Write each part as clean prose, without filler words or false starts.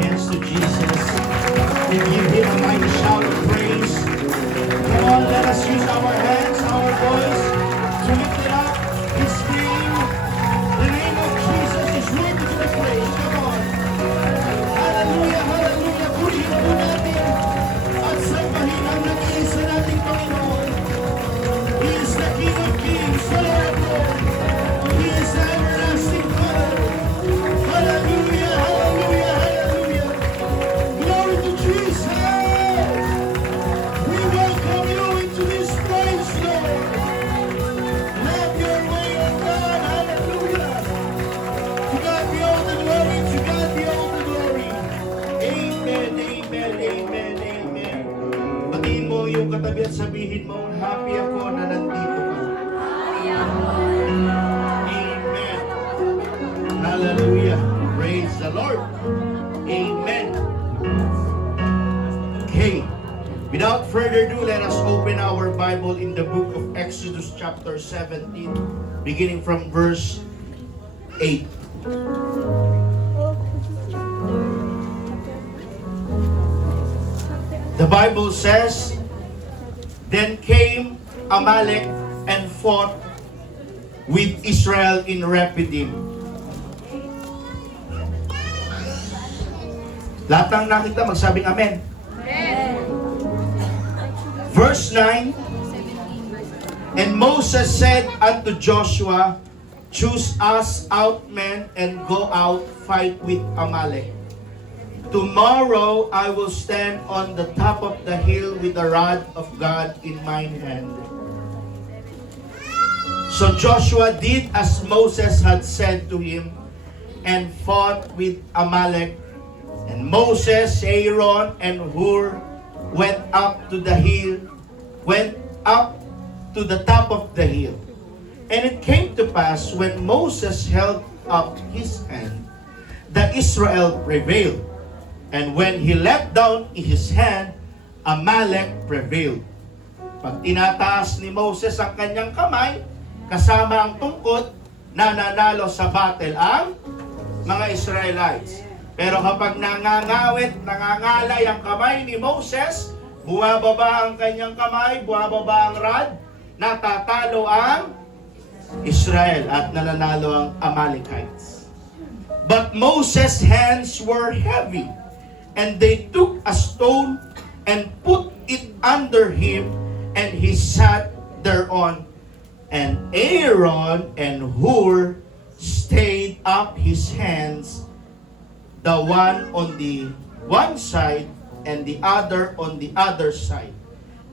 hands to Jesus and give Him a mighty shout of praise. Come on, let us use our hands, our voice to lift it up. His name, the name of Jesus is worthy to be praised. Come on. Hallelujah, hallelujah. Purihin po natin at sambahin ang nag-iisa nating Panginoon. He is the King of Kings, the Lord of Lords. He is the everlasting Father. Hallelujah, hallelujah, hallelujah. Glory to Jesus. We welcome you into this place, Lord. Have your way, O God. Hallelujah. To God be all the glory. To God be all the glory. Amen, amen, amen, amen. Batiin mo yung katabi at sabihin mo, happy ako na nandito ka. Amen. Hallelujah. Praise the Lord. Amen. Okay. Without further ado, let us open our Bible in the book of Exodus chapter 17, beginning from verse 8. The Bible says, "Then came Amalek and fought with Israel in Rephidim." Lahat ng nakita, magsabing amen. Verse 9, "And Moses said unto Joshua, Choose us out men and go out fight with Amalek. Tomorrow I will stand on the top of the hill with the rod of God in mine hand." So Joshua did as Moses had said to him and fought with Amalek. And Moses, Aaron, and Hur went up to the top of the hill. And it came to pass when Moses held up his hand, that Israel prevailed. And when he let down his hand, Amalek prevailed. Pag tinataas ni Moses ang kanyang kamay, kasama ang tungkod, nananalo sa battle ang mga Israelites. Pero kapag nangangalay ang kamay ni Moses, buwababa ang kanyang kamay, buwababa ang rod, natatalo ang Israel at nananalo ang Amalekites. But Moses' hands were heavy, and they took a stone and put it under him, and he sat thereon. And Aaron and Hur stayed up his hands, the one on the one side and the other on the other side.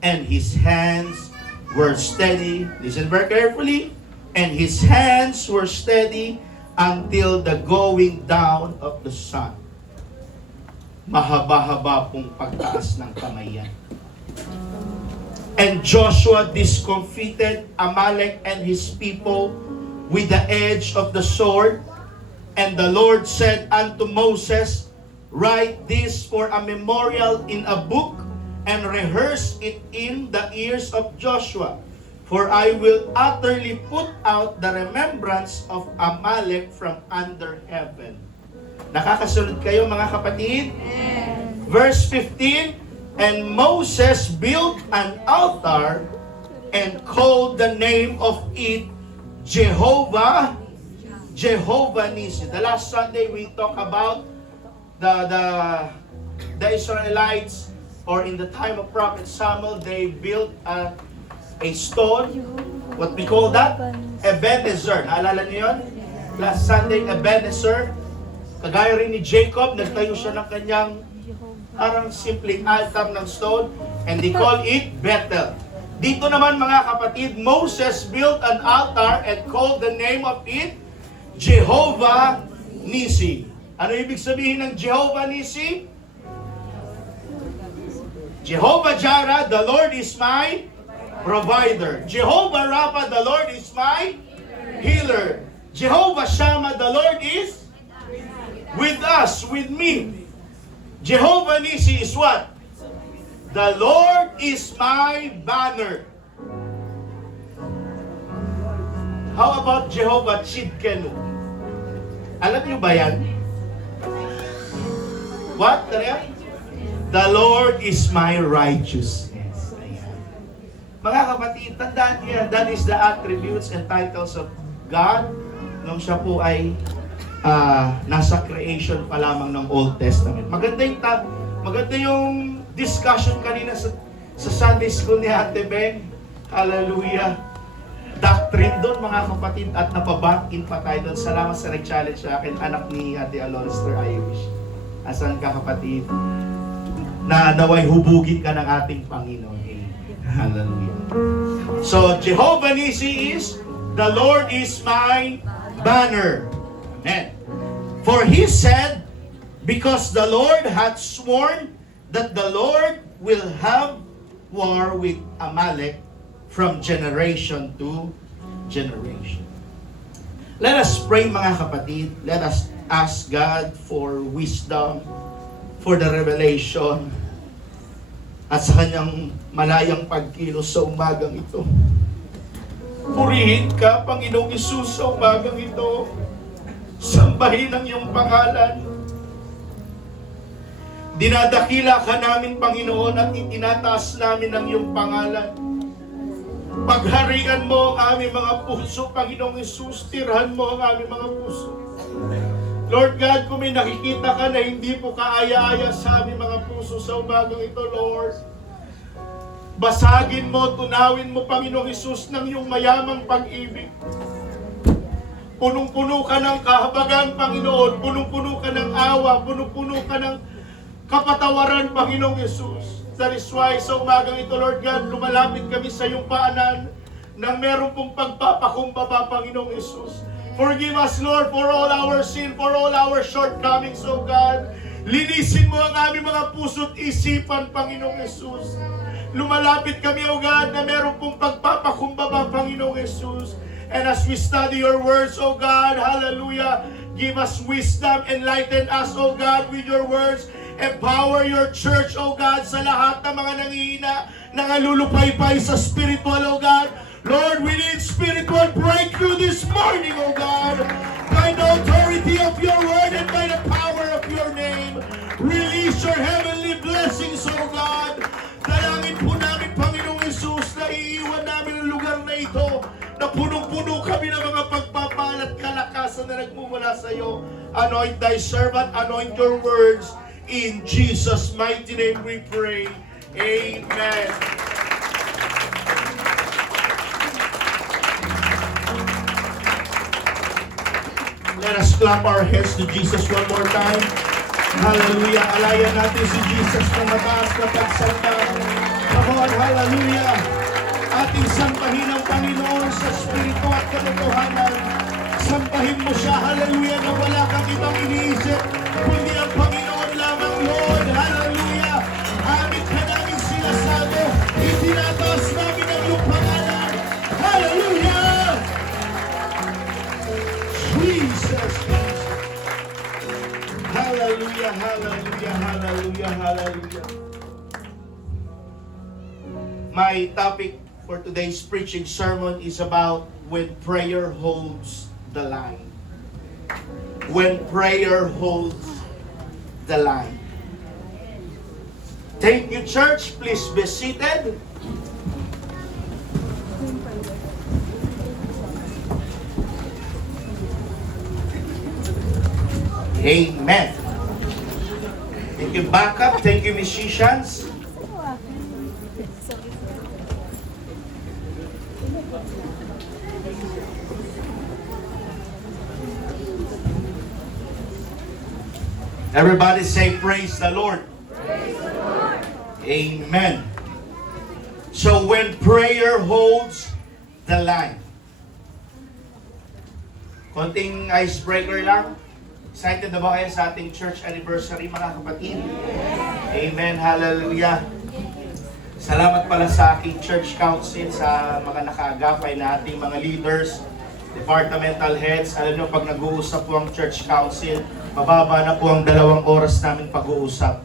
And his hands were steady. Listen very carefully. And his hands were steady until the going down of the sun. Mahaba-haba pong pagtaas ng kamay yan. And Joshua discomfited Amalek and his people with the edge of the sword. And the Lord said unto Moses, Write this for a memorial in a book, and rehearse it in the ears of Joshua. For I will utterly put out the remembrance of Amalek from under heaven. Nakakasunod kayo mga kapatid? Amen. Verse 15, And Moses built an altar and called the name of it Jehovah Nissi. The last Sunday we talked about the Israelites, or in the time of Prophet Samuel, they built a stone, what we call that? Ebenezer. Naalala niyo yun? Last Sunday, Ebenezer. Kagaya rin ni Jacob, nagtayo siya ng kanyang parang simpleng altar ng stone, and they call it Bethel. Dito naman mga kapatid, Moses built an altar and called the name of it Jehovah Nissi. Ano ibig sabihin ng Jehovah Nissi? Jehovah Jireh, the Lord is my provider. Jehovah Rapha, the Lord is my healer. Jehovah Shammah, the Lord is with us, with me. Jehovah Nissi is what? The Lord is my banner. How about Jehovah Chidkenu? Alam niyo ba yan? What? The Lord is my righteousness. Ayan. Mga kapatid, tandaan niya, that is the attributes and titles of God nung siya po ay nasa creation pa lamang ng Old Testament. Maganda yung discussion kanina sa Sunday School ni Ate Beng. Hallelujah. Doctrine doon mga kapatid at napaback-in pa tayo doon. Salamat sa nag-challenge sa akin, anak ni Ate Alonster Irish. Asan ka kapatid? Na naway hubugin ka ng ating Panginoon. Hallelujah. So, Jehovah Nissi is, the Lord is my banner. Amen. For he said, because the Lord hath sworn that the Lord will have war with Amalek from generation to generation. Let us pray mga kapatid. Let us ask God for wisdom, for the revelation, at sa kanyang malayang pagkilos sa umagang ito. Purihin ka, Panginoong Hesus, sa umagang ito. Sambahin ang iyong pangalan. Dinadakila ka namin, Panginoon, at itinataas namin ang iyong pangalan. Pagharian mo ang aming mga puso, Panginoong Hesus. Tirhan mo ang aming mga puso. Lord God, kung may nakikita ka na hindi po kaaya-aya sa aming mga puso sa umagang ito, Lord, basagin mo, tunawin mo, Panginoong Hesus, ng iyong mayamang pag-ibig. Punong-puno ka ng kahabagan, Panginoon. Punong-puno ka ng awa. Punong-puno ka ng kapatawaran, Panginoong Hesus. That is why sa umagang ito, Lord God, lumalapit kami sa iyong paanan nang meron pong pagpapakumbaba, Panginoong Hesus. Forgive us, Lord, for all our sin, for all our shortcomings, O God. Linisin mo ang aming mga puso't isipan, Panginoong Hesus. Lumalapit kami, O God, na meron pong pagpapakumbaba, Panginoong Hesus. And as we study your words, O God, hallelujah, give us wisdom, enlighten us, O God, with your words. Empower your church, O God, sa lahat ng mga nangihina, nangalulupaypay sa spiritual, O God. Lord, we need spiritual breakthrough this morning, O God. By the authority of your word and by the power of your name, release your heavenly blessings, O God. Dalangin po namin, Panginoong Hesus, na iiwan namin ang lugar na ito, na punong-puno kami ng mga pagpapal at kalakasan na nagmumula sa iyo. Anoint thy servant, anoint your words. In Jesus' mighty name we pray. Amen. Let us clap our hands to Jesus one more time. Hallelujah. Alayan natin si Jesus na mataas na pagsalta. Come on, hallelujah. Ating sampahin ang Panginoon sa Espiritu at katotohanan. Sampahin mo siya, hallelujah, na wala kang ibang iniisip, kundi ang Panginoon lamang, Lord, hallelujah. Amin ka namin sinasabi, itinataas namin ang iyong pangalan. Hallelujah! Jesus! Hallelujah, hallelujah, hallelujah, hallelujah. My topic for today's preaching sermon is about when prayer holds the line. When prayer holds the line. Thank you, church. Please be seated. Amen. Thank you, backup. Thank you, musicians. Everybody say, praise the Lord. Praise the Lord. Amen. So when prayer holds the line. Konting icebreaker lang. Excited na ba kayo sa ating church anniversary, mga kapatid? Amen. Hallelujah. Salamat pala sa aking church council, sa mga nakaagapay na ating mga leaders, departmental heads. Alam nyo, pag nag-uusap po ang church council, mababa na po ang 2 oras namin pag-uusap.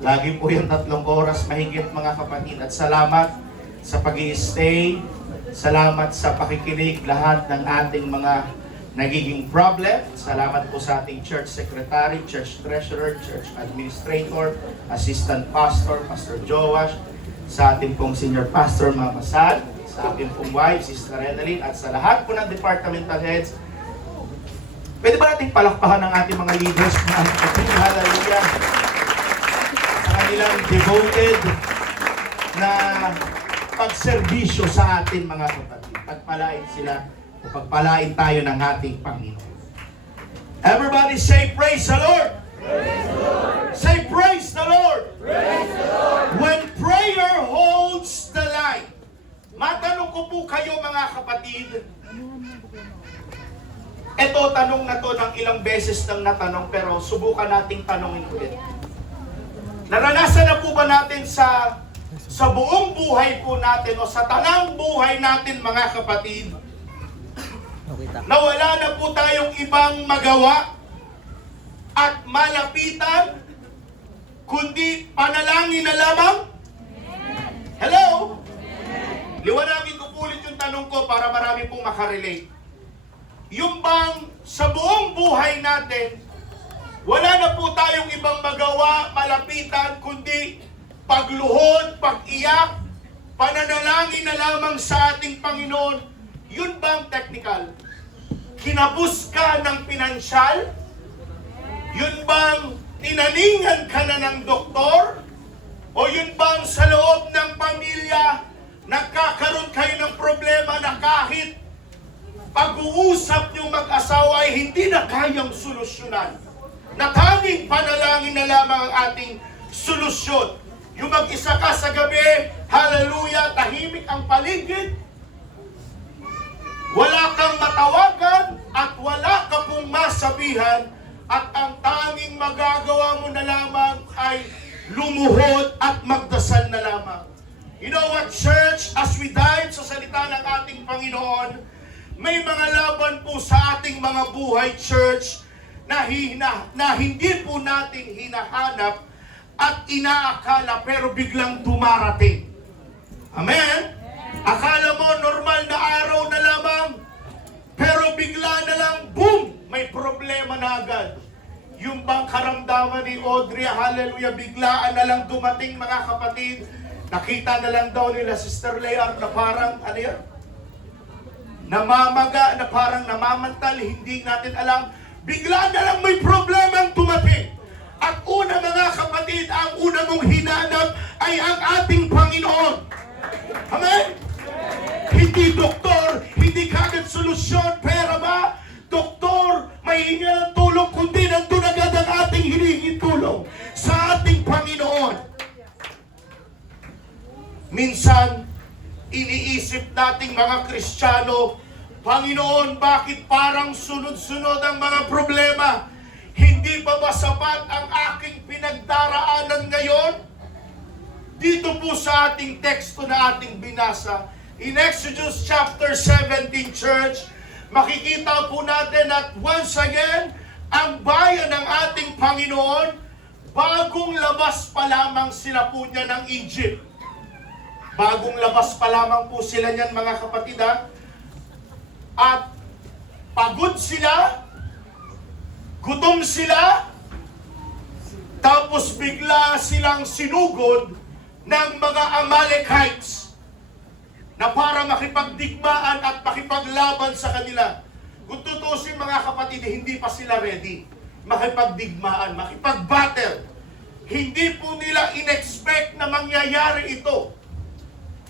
Lagi po yung 3 oras mahigit, mga kapatid. At salamat sa pag-i-stay. Salamat sa pakikinig lahat ng ating mga nagiging problem. Salamat po sa ating church secretary, church treasurer, church administrator, assistant pastor, Pastor Joash, sa ating pong senior pastor, Mama Sad, sa ating pong wife, Sister Renalyn, at sa lahat po ng departmental heads. Pwede ba natin palakpakan ng ating mga leaders? Hallelujah! Sa kanilang devoted na pagserbisyo sa atin, mga kapatid. Pagpalain sila, o pagpalain tayo ng ating Panginoon. Everybody say, praise the Lord! Praise the Lord! Say, praise the Lord! Praise the Lord! When prayer holds the line. Matanong ko po kayo, mga kapatid. Ito, tanong na to ng ilang beses nang natanong, pero subukan nating tanongin ulit. Naranasan na po ba natin sa buong buhay po natin o sa tanang buhay natin, mga kapatid, na wala na po tayong ibang magawa at malapitan kundi panalangin na lamang? Hello? Liwanagin ko po ulit yung tanong ko para marami pong makarelate. Yung bang sa buong buhay natin, wala na po tayong ibang magawa, malapitan, kundi pagluhod, pag-iyak, pananalangin na lamang sa ating Panginoon. Yun bang technical? Kinabus ka ng pinansyal? Yun bang tinaningan ka na ng doktor? O yun bang sa loob ng pamilya, nagkakaroon kayo ng problema na kahit pag-uusap niyong mag-asawa ay hindi na kayang solusyonan? Na tanging panalangin na lamang ang ating solusyon. Yung mag-isa ka sa gabi, hallelujah, tahimik ang paligid, wala kang matawagan at wala ka pong masabihan, at ang tanging magagawa mo na lamang ay lumuhod at magdasal na lamang. You know what, church? As we dive sa salita ng ating Panginoon, may mga laban po sa ating mga buhay, church, na hindi po natin hinahanap at inaakala pero biglang dumarating. Amen? Akala mo normal na araw na lamang, pero bigla na lang, boom! May problema na agad. Yung bang karamdaman ni Audrey, hallelujah, biglaan na lang dumating, mga kapatid. Nakita na lang daw nila Sister Lear na parang, ano yan? Namamaga, na parang namamantal, hindi natin alam. Bigla na lang may problema ang dumating. At una, mga kapatid, ang una mong hinanap ay ang ating Panginoon. Amen? Hindi doktor, hindi kagad solusyon, pera ba? Doktor, may hinga ng tulong, kundi nandun agad ang ating hilingin tulong sa ating Panginoon. Minsan, iniisip nating mga Kristiyano, Panginoon, bakit parang sunod-sunod ang mga problema? Hindi pa ba sapat ang aking pinagdaraanan ngayon? Dito po sa ating teksto na ating binasa, in Exodus chapter 17, church, makikita po natin at once again, ang bayan ng ating Panginoon, bagong labas pa lamang sila po niya ng Egypt. Bagong labas pa lamang po sila niyan, mga kapatid, ha? At pagod sila, gutom sila, tapos bigla silang sinugod ng mga Amalekites na para makipagdigmaan at makipaglaban sa kanila. Kung tutusin, mga kapatid, hindi pa sila ready makipagdigmaan, makipag-battle. Hindi po nila in-expect na mangyayari ito.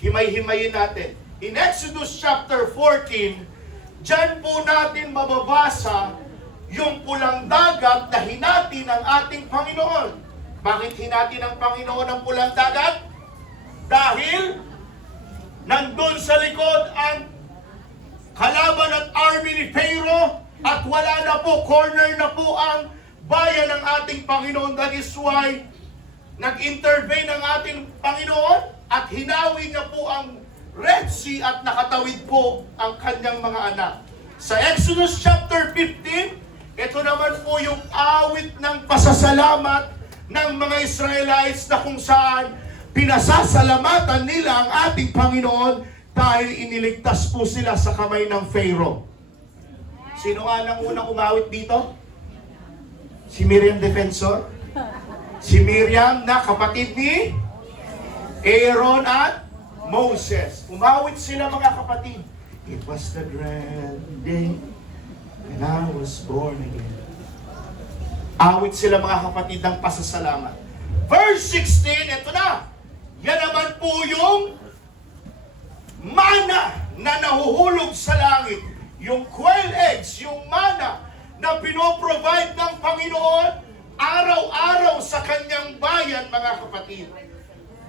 Himay-himayin natin. In Exodus chapter 14, diyan po natin mababasa yung pulang dagat na hinati ng ating Panginoon. Bakit hinati ng Panginoon ang pulang dagat? Dahil nandun sa likod ang kalaban at army ni Pharaoh at wala na po, corner na po ang bayan ng ating Panginoon. That is why nag-intervene ang ating Panginoon at hinawi niya po ang Red Sea at nakatawid po ang kanyang mga anak. Sa Exodus chapter 15, ito naman po yung awit ng pasasalamat ng mga Israelites na kung saan pinasasalamatan nila ang ating Panginoon dahil iniligtas po sila sa kamay ng Pharaoh. Sino nga nang unang umawit dito? Si Miriam Defensor? Si Miriam na kapatid ni Aaron at Moses. Umawit sila mga kapatid. It was the grand day when I was born again. Awit sila mga kapatid ng pasasalamat. Verse 16, ito na. Yan naman po yung mana na nahuhulog sa langit. Yung quail eggs, yung mana na pinoprovide ng Panginoon araw-araw sa kanyang bayan, mga kapatid.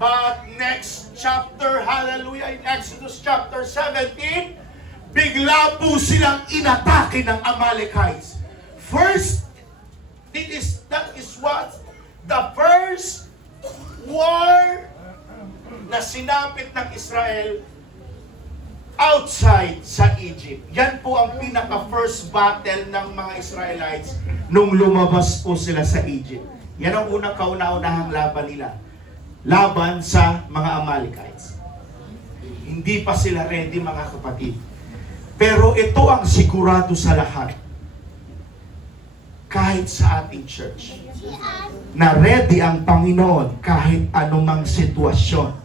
But next chapter, hallelujah, in Exodus chapter 17, bigla po silang inatake ng Amalekites. First, that is what the first war na sinapit ng Israel outside sa Egypt. Yan po ang pinaka-first battle ng mga Israelites nung lumabas po sila sa Egypt. Yan ang unang kauna-unahang laban nila. Laban sa mga Amalekites. Hindi pa sila ready, mga kapatid. Pero ito ang sigurado sa lahat. Kahit sa ating church, na ready ang Panginoon kahit anumang sitwasyon.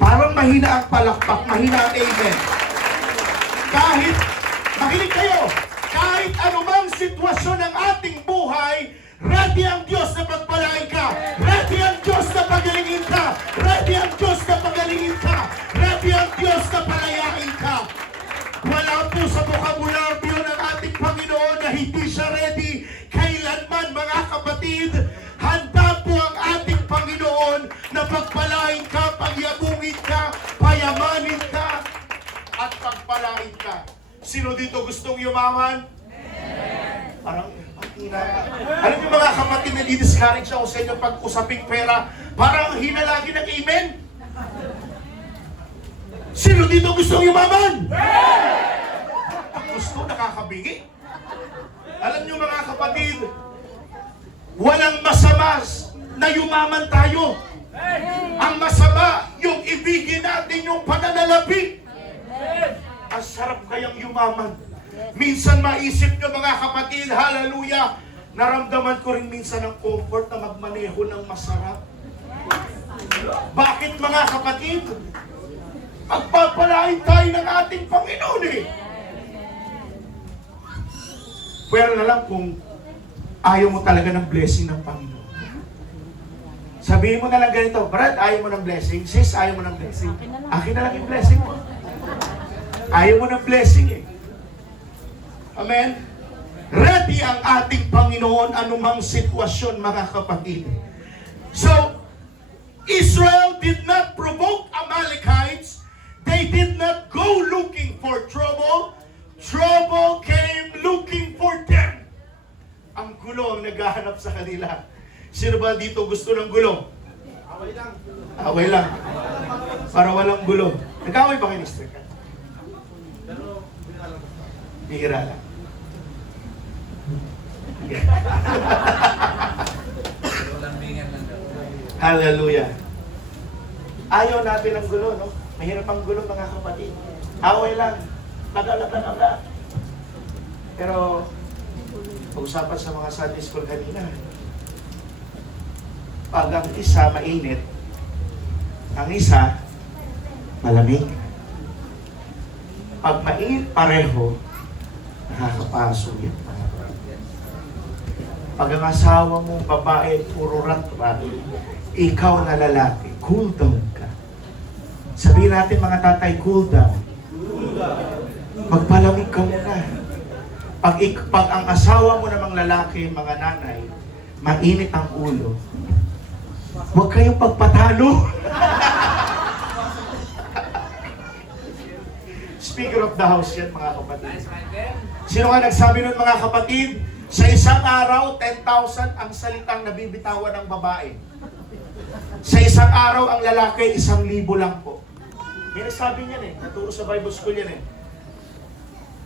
Parang mahina ang palakpak, mahina ang amen. Kahit, makinig kayo, kahit anumang sitwasyon ng ating buhay, ready ang Diyos na pagpalain ka. Ready ang Diyos na pagalingin ka. Ready ang Diyos na pagalingin ka. Ready ang Diyos na palayain ka. Wala po sa bokabularyo ng ating Panginoon na hindi siya ready. Kailanman, mga kapatid, handa po ang ating Panginoon na pagpalain ka, pagyabungin ka, payamanin ka, at pagpalain ka. Sino dito gustong yumaman? Parang, alam niyo mga kapatid, na di-discourage ako sa inyo pag-usaping pera. Parang hina lagi ng amen. Sino dito gustong yumaman? Gusto, nakakabingi. Alam niyo mga kapatid, walang masama na yumaman tayo. Ang masama, yung ibigin natin yung pananalapi. Ang sarap kayang yumaman. Minsan maisip nyo mga kapatid, hallelujah, naramdaman ko rin minsan ang comfort na magmaneho ng masarap. Bakit mga kapatid? Pagpapalain tayo ng ating Panginoon eh. Pero na lang kung ayaw mo talaga ng blessing ng Panginoon. Sabihin mo na lang ganito, Brad, ayaw mo ng blessing. Sis, ayaw mo ng blessing. Akin na lang yung blessing mo. Ayaw mo ng blessing eh. Amen? Ready ang ating Panginoon anumang sitwasyon, mga kapatid. So, Israel did not provoke Amalekites. They did not go looking for trouble. Trouble came looking for them. Ang gulo ang naghahanap sa kanila. Sino ba dito gusto ng gulo? Away lang. Away lang. Para walang gulo. Nag-away ba kayo ni Mr. Kat? Pero, bihira lang. Hallelujah. Ayaw natin ng gulo, no? Mahirap ang gulo, mga kapatid. Away lang. Nagalaga. Pero, pag-usapan sa mga Sunday school kanina, pag ang isa mainit, ang isa malamig. Pag mainit pareho, nakakapaso yan. Pag ang asawa mong babae, puro rat-rat, ikaw na lalaki, cool down ka. Sabihin natin mga tatay, cool down. Magpalamig ka muna. Pag ang asawa mo namang lalaki, mga nanay, mainit ang ulo, huwag kayong pagpatalo. Speaker of the house yan, mga kapatid. Sino nga nagsabi nun, mga kapatid? Sa isang araw, 10,000 ang salitang nabibitawan ng babae. Sa isang araw, ang lalaki, 1,000 lang po. May nagsabi niyan eh. Naturo sa Bible School yan eh.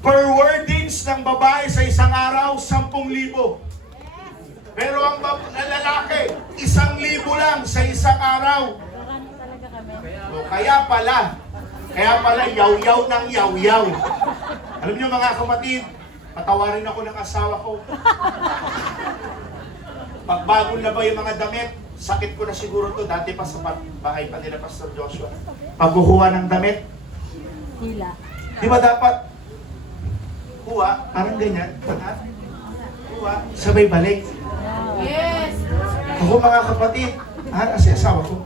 Per wordings ng babae sa isang araw, 10,000. Pero ang lalaki, 1,000 lang sa isang araw. O, kaya pala, yaw-yaw ng yaw-yaw. Alam niyo mga kapatid, Patawarin ako ng asawa ko. Pagbago na ba yung mga damit, sakit ko na siguro to. Dati pa sa bahay pa nila Pastor Joshua. Pagkukuha ng damit, Hila. di ba dapat kuha, parang ganyan, kuha, sabay balik. Yes! Ako mga kapatid, kasi asawa ko.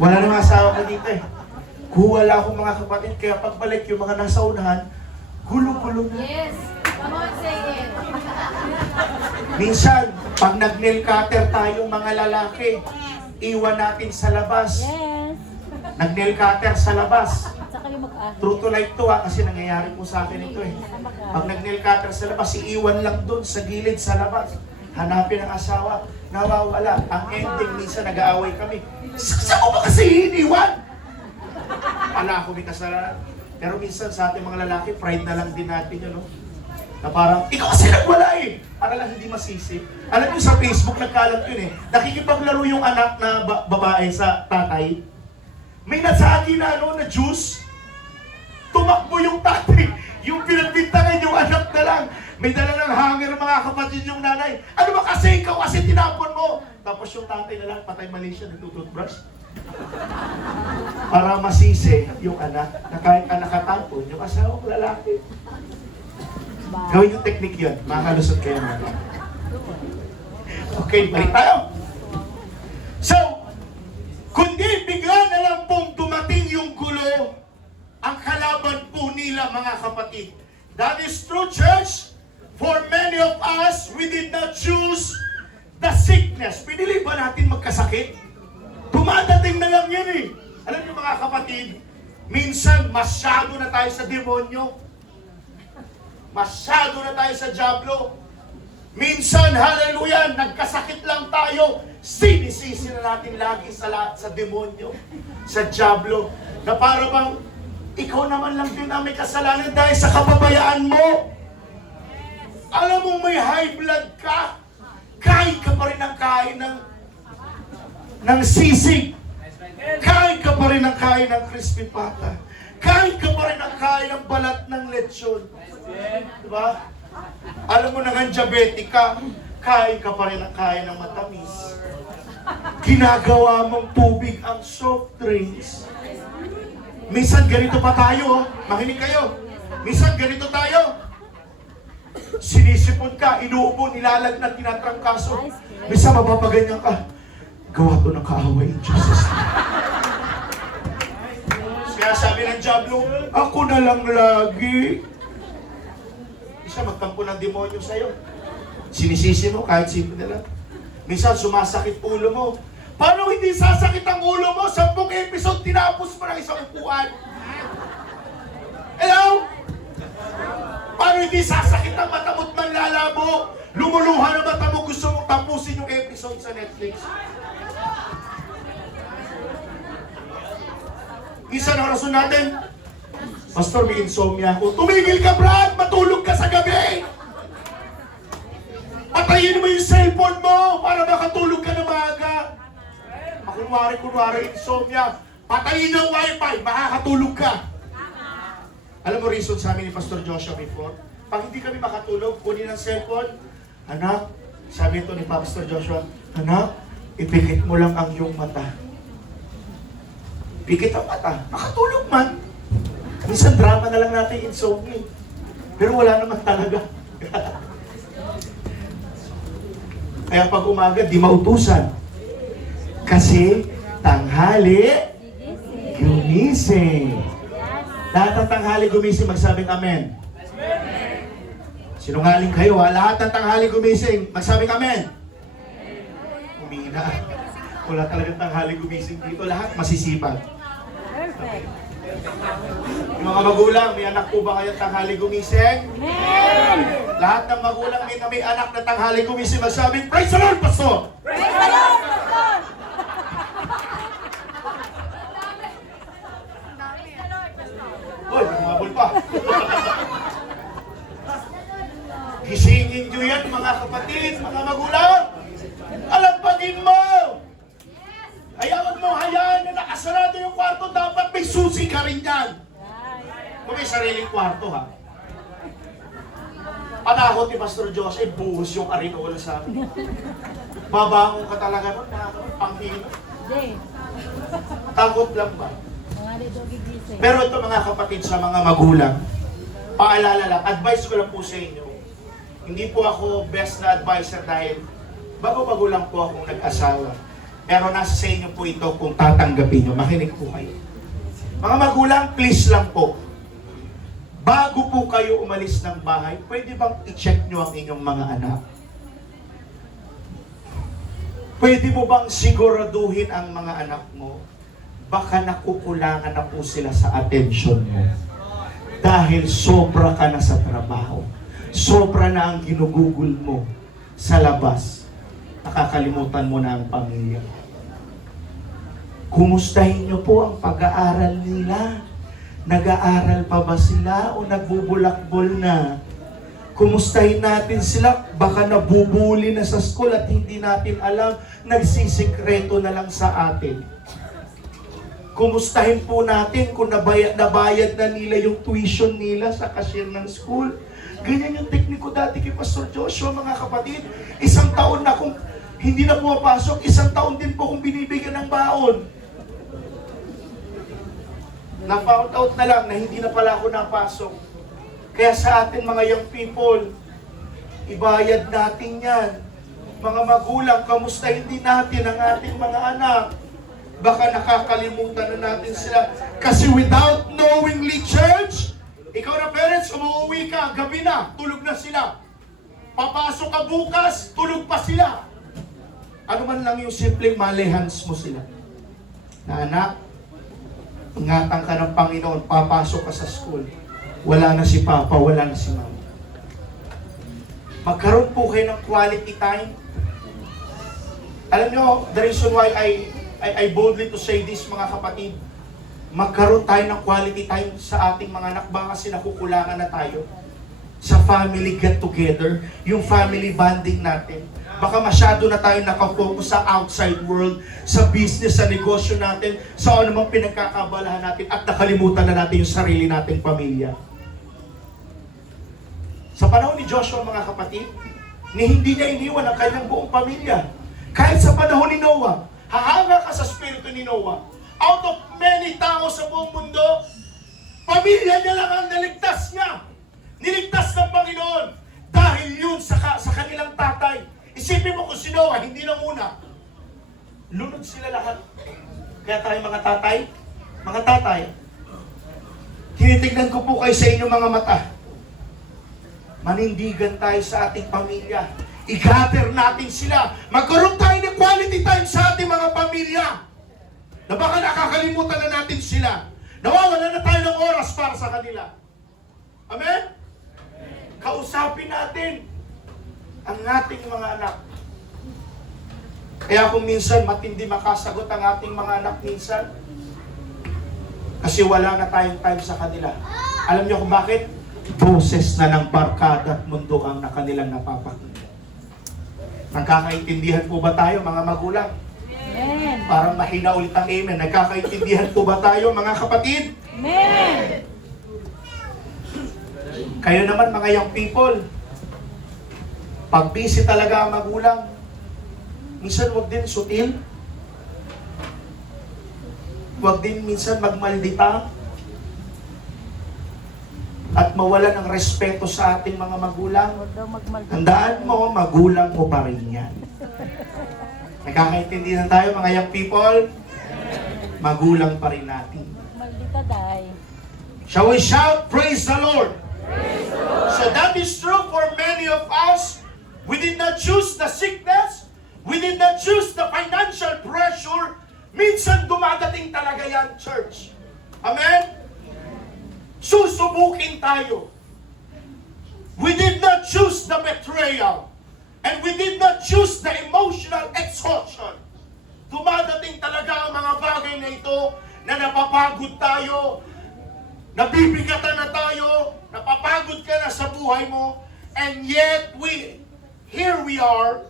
Wala namang asawa ko dito eh. Kuha lang ako mga kapatid, kaya pagbalik yung mga nasa unahan, gulo-gulo na. Yes! Come on, say it! Minsan, pag nag-nail cutter tayong mga lalaki, iwan natin sa labas. Yes! Nag-nail cutter sa labas. Saka yung mag-ahit. True to life to kasi nangyayari po sa akin ito eh. Pag nag-nail cutter sa labas, iiwan lang doon sa gilid sa labas. Hanapin ang asawa, nawawala. Ang ending, minsan nag-aaway kami. Saan mo ba kasi iniwan? Wala ako may kasalanan. Pero minsan sa ating mga lalaki, pride na lang din natin yun, no? Na parang, ikaw kasi nagwala eh! Para lang hindi masisi. Alam niyo sa Facebook, nagkalat yun eh. Nakikipaglaro yung anak na babae sa tatay. May nasagi na ano, na juice. Tumakbo yung tatay. Yung pinagbintangan yung anak na lang. May dala ng hanger mga kapatid yung nanay. Ano ba kasi ikaw kasi tinapon mo? Tapos yung tatay na lang, patay mali siya, nagtututbrush. Para masisi yung anak na kahit nakatapon, yung asawa ko lalaki. Gawin yung technique yun. Makalusot kayo mga. Okay, balik tayo. So, kundi bigla na lang pong dumating yung gulo, ang kalaban po nila mga kapatid. That is true, church. For many of us, we did not choose the sickness. Pinili ba natin magkasakit? Dumadating na lang yan eh. Alam niyo mga kapatid, minsan masyado na tayo sa demonyo. Masyado na tayo sa diablo. Minsan, hallelujah, nagkasakit lang tayo. Sinisisi na natin lagi sa lahat sa demonyo, sa diablo. Na para bang, ikaw naman lang din ang may kasalanan dahil sa kapabayaan mo. Alam mo may high blood ka, kain ka pa rin ng kain ng sisig. Kain ka pa rin ng kain ng crispy pata. Kain ka pa rin ng kain ng balat ng lechon. Diba? Alam mo na nga diabetic ka, kain ka pa rin ng kain ng matamis. Ginagawa mong tubig ang soft drinks. Minsan ganito pa tayo, makinig kayo. Minsan ganito tayo. Sinisipon ka, inuubo, nilalagnat, tinatrangkaso. Minsan mapapaganyan ka. Gawa to ng kaaway in Jesus' name. Kaya sabi ng diablo, ako na lang lagi. Isa magtampo ng demonyo sa'yo. Sinisisi mo kahit simple na lang. Minsan sumasakit ulo mo. Paano hindi sasakit ang ulo mo? 10 episode tinapos mo ng isang upuan. Hello? Paano hindi sasakit ang mata mo't manlalabo? Lumuluha na mata mo, gusto mong tapusin yung episode sa Netflix. Isa na rason natin, Pastor, may insomnia ako. Tumigil ka, Brad! Matulog ka sa gabi! Patayin mo yung cellphone mo para makatulog ka na maaga. Kunwari, insomnia. Patayin ang wifi, makakatulog ka. Alam mo reason sa amin ni Pastor Joshua before? Pag hindi kami makatulog, kunin ang cellphone. Anak, sabi ito ni Pastor Joshua, anak, ipikit mo lang ang iyong mata. Pikit ang mata, makatulog man. Minsan drama na lang natin insomnia. Pero wala naman talaga. Kaya pag umaga, di mautusan. Kasi tanghali, gumising. Lahat ng tanghali gumising, magsabing amen. Sinungaling kayo ha, lahat ng tanghali gumising, magsabing amen. Umina. Wala talagang tanghali gumising dito, lahat masisipag. Perfect. Yung mga magulang, may anak po ba kayo tanghali gumising? Amen! Lahat ng magulang may anak na tanghali gumising, magsabing, praise the Lord, Pastor! Praise the Lord, Pastor! Uy, kumabol pa. Gisingin nyo yan, mga kapatid, mga magulang. Alampagin mo! Ayaw mo hayaan na nakasarado yung kwarto, dapat may susi ka rin yan. Kung may sariling kwarto ha. Panahon ni Pastor Jose, buhos yung arinola sa amin. Babangon ka talaga nun, panghino. Hindi. Takot lang ba? Mga lito gigising. Pero ito mga kapatid sa mga magulang, paalala lang, advice ko lang po sa inyo. Hindi po ako best na advisor dahil bago-bago lang po akong nag-asawa. Pero nasa sa inyo po ito kung tatanggapin nyo. Makinig po kayo. Mga magulang, please lang po. Bago po kayo umalis ng bahay, pwede bang i-check nyo ang inyong mga anak? Pwede mo bang siguraduhin ang mga anak mo? Baka nakukulangan na po sila sa atensyon mo. Dahil sobra ka na sa trabaho. Sobra na ang ginugugol mo sa labas. Nakakalimutan mo na ang pamilya. Kumustahin niyo po ang pag-aaral nila. Nag-aaral pa ba sila o nagbubulakbol na? Kumustahin natin sila, baka nabubuli na sa school at hindi natin alam, nagsisikreto na lang sa atin. Kumustahin po natin kung nabayad na nila yung tuition nila sa cashier ng school. Ganyan yung tekniko dati kay Pastor Joshua, mga kapatid. Isang taon na kung hindi na pumapasok, isang taon din po kung binibigyan ng baon. Na-found out na lang na hindi na pala ako napasok. Kaya sa atin mga young people, ibayad natin yan. Mga magulang, kamusta hindi natin ang ating mga anak? Baka nakakalimutan na natin sila. Kasi without knowingly church, ikaw na parents, umuwi ka, gabi na, tulog na sila. Papasok ka bukas, tulog pa sila. Ano man lang yung simpleng malehans mo sila. Na anak, ingatan ka ng Panginoon, papasok ka sa school. Wala na si Papa, wala na si Mama. Magkaroon po kayo ng quality time. Alam nyo, the reason why I boldly to say this, mga kapatid, magkaroon tayo ng quality time sa ating mga anak, baka kasi nakukulangan na tayo sa family get together, yung family bonding natin. Baka masyado na tayo nakafocus sa outside world, sa business, sa negosyo natin, sa anumang pinagkakabalahan natin, at nakalimutan na natin yung sarili nating pamilya. Sa panahon ni Joshua, mga kapatid, hindi niya iniwan ang kanyang buong pamilya. Kahit sa panahon ni Noah, hahanga ka sa spirito ni Noah. Out of many tao sa buong mundo, pamilya niya lang ang naligtas niya. Niligtas ng Panginoon dahil yun sa kanilang tatay. Isipin mo kung si Noah, hindi na muna. Lunod sila lahat. Kaya tayo mga tatay, tinitignan ko po kayo sa inyong mga mata. Manindigan tayo sa ating pamilya. I-gather natin sila. Magkaroon tayo ng quality time sa ating mga pamilya. Na baka nakakalimutan na natin sila. Nawawala na tayo ng oras para sa kanila. Amen? Kausapin natin ang ating mga anak. Kaya kung minsan matindi makasagot ang ating mga anak minsan, kasi wala na tayong time sa kanila. Alam niyo kung bakit? Boses na ng barkada at mundo ang kanilang napapakinggan. Nagkakaintindihan po ba tayo, mga magulang? Amen. Parang mahina ulit ang amen. Nagkakaintindihan po ba tayo, mga kapatid? Amen. Kayo naman, mga young people, pag busy talaga ang magulang, minsan wag din sutil. Wag din minsan magmaldita. At mawala ng respeto sa ating mga magulang. Huwag daw magmaldita. Tandaan mo, magulang mo pa rin yan. Nagkakaintindihan tayo, mga young people? Magulang pa rin natin. Magmaldita dahil. Shall we shout, praise the Lord? Praise the Lord. So that is true for many of us. We did not choose the sickness. We did not choose the financial pressure. Minsan dumadating talaga yan, church. Amen? Susubukin tayo. We did not choose the betrayal. And we did not choose the emotional exhaustion. Dumadating talaga ang mga bagay na ito na napapagod tayo, nabibigatan na tayo, napapagod ka na sa buhay mo, and yet here we are,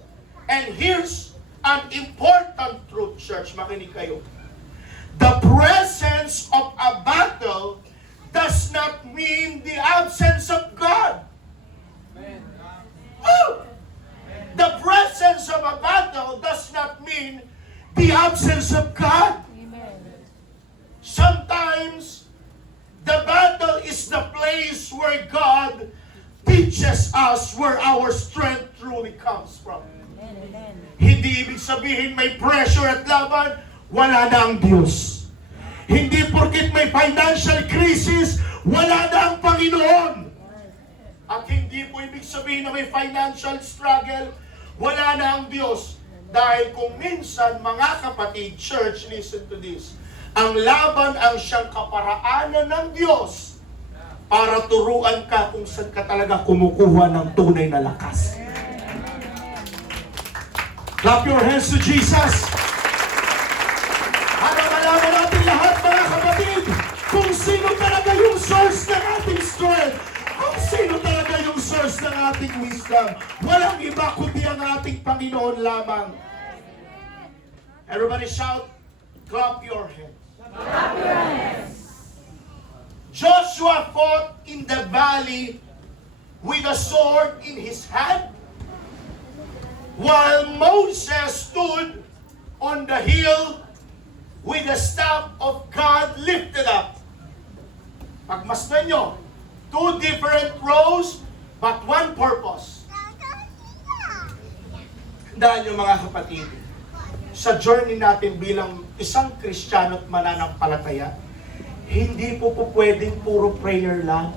and here's an important truth, church. Makinig kayo. The presence of a battle does not mean the absence of God. Amen. absence of God. Amen. Sometimes, the battle is the place where God teaches us where our strength truly comes from. Amen. Amen. Hindi ibig sabihin may pressure at laban, wala na ang Diyos. Hindi porkit may financial crisis, wala na ang Panginoon. At hindi po ibig sabihin na may financial struggle, wala na ang Diyos. Dahil kung minsan, mga kapatid, church, listen to this, ang laban ang siyang kaparaanan ng Diyos para turuan ka kung saan ka talaga kumukuha ng tunay na lakas. Clap your hands to Jesus. Para malaman natin lahat, mga kapatid, kung sino talaga yung source ng ating strength, kung sino talaga yung source ng ating wisdom. Walang iba kundi ang ating Panginoon lamang. Everybody shout, clap your hands. Joshua fought in the valley with a sword in his hand, while Moses stood on the hill with the staff of God lifted up. Pagmasdan nyo, two different rows, but one purpose. Tandaan nyo, mga kapatid, sa journey natin bilang isang Kristiyano at mananampalataya, hindi po pwedeng puro prayer lang.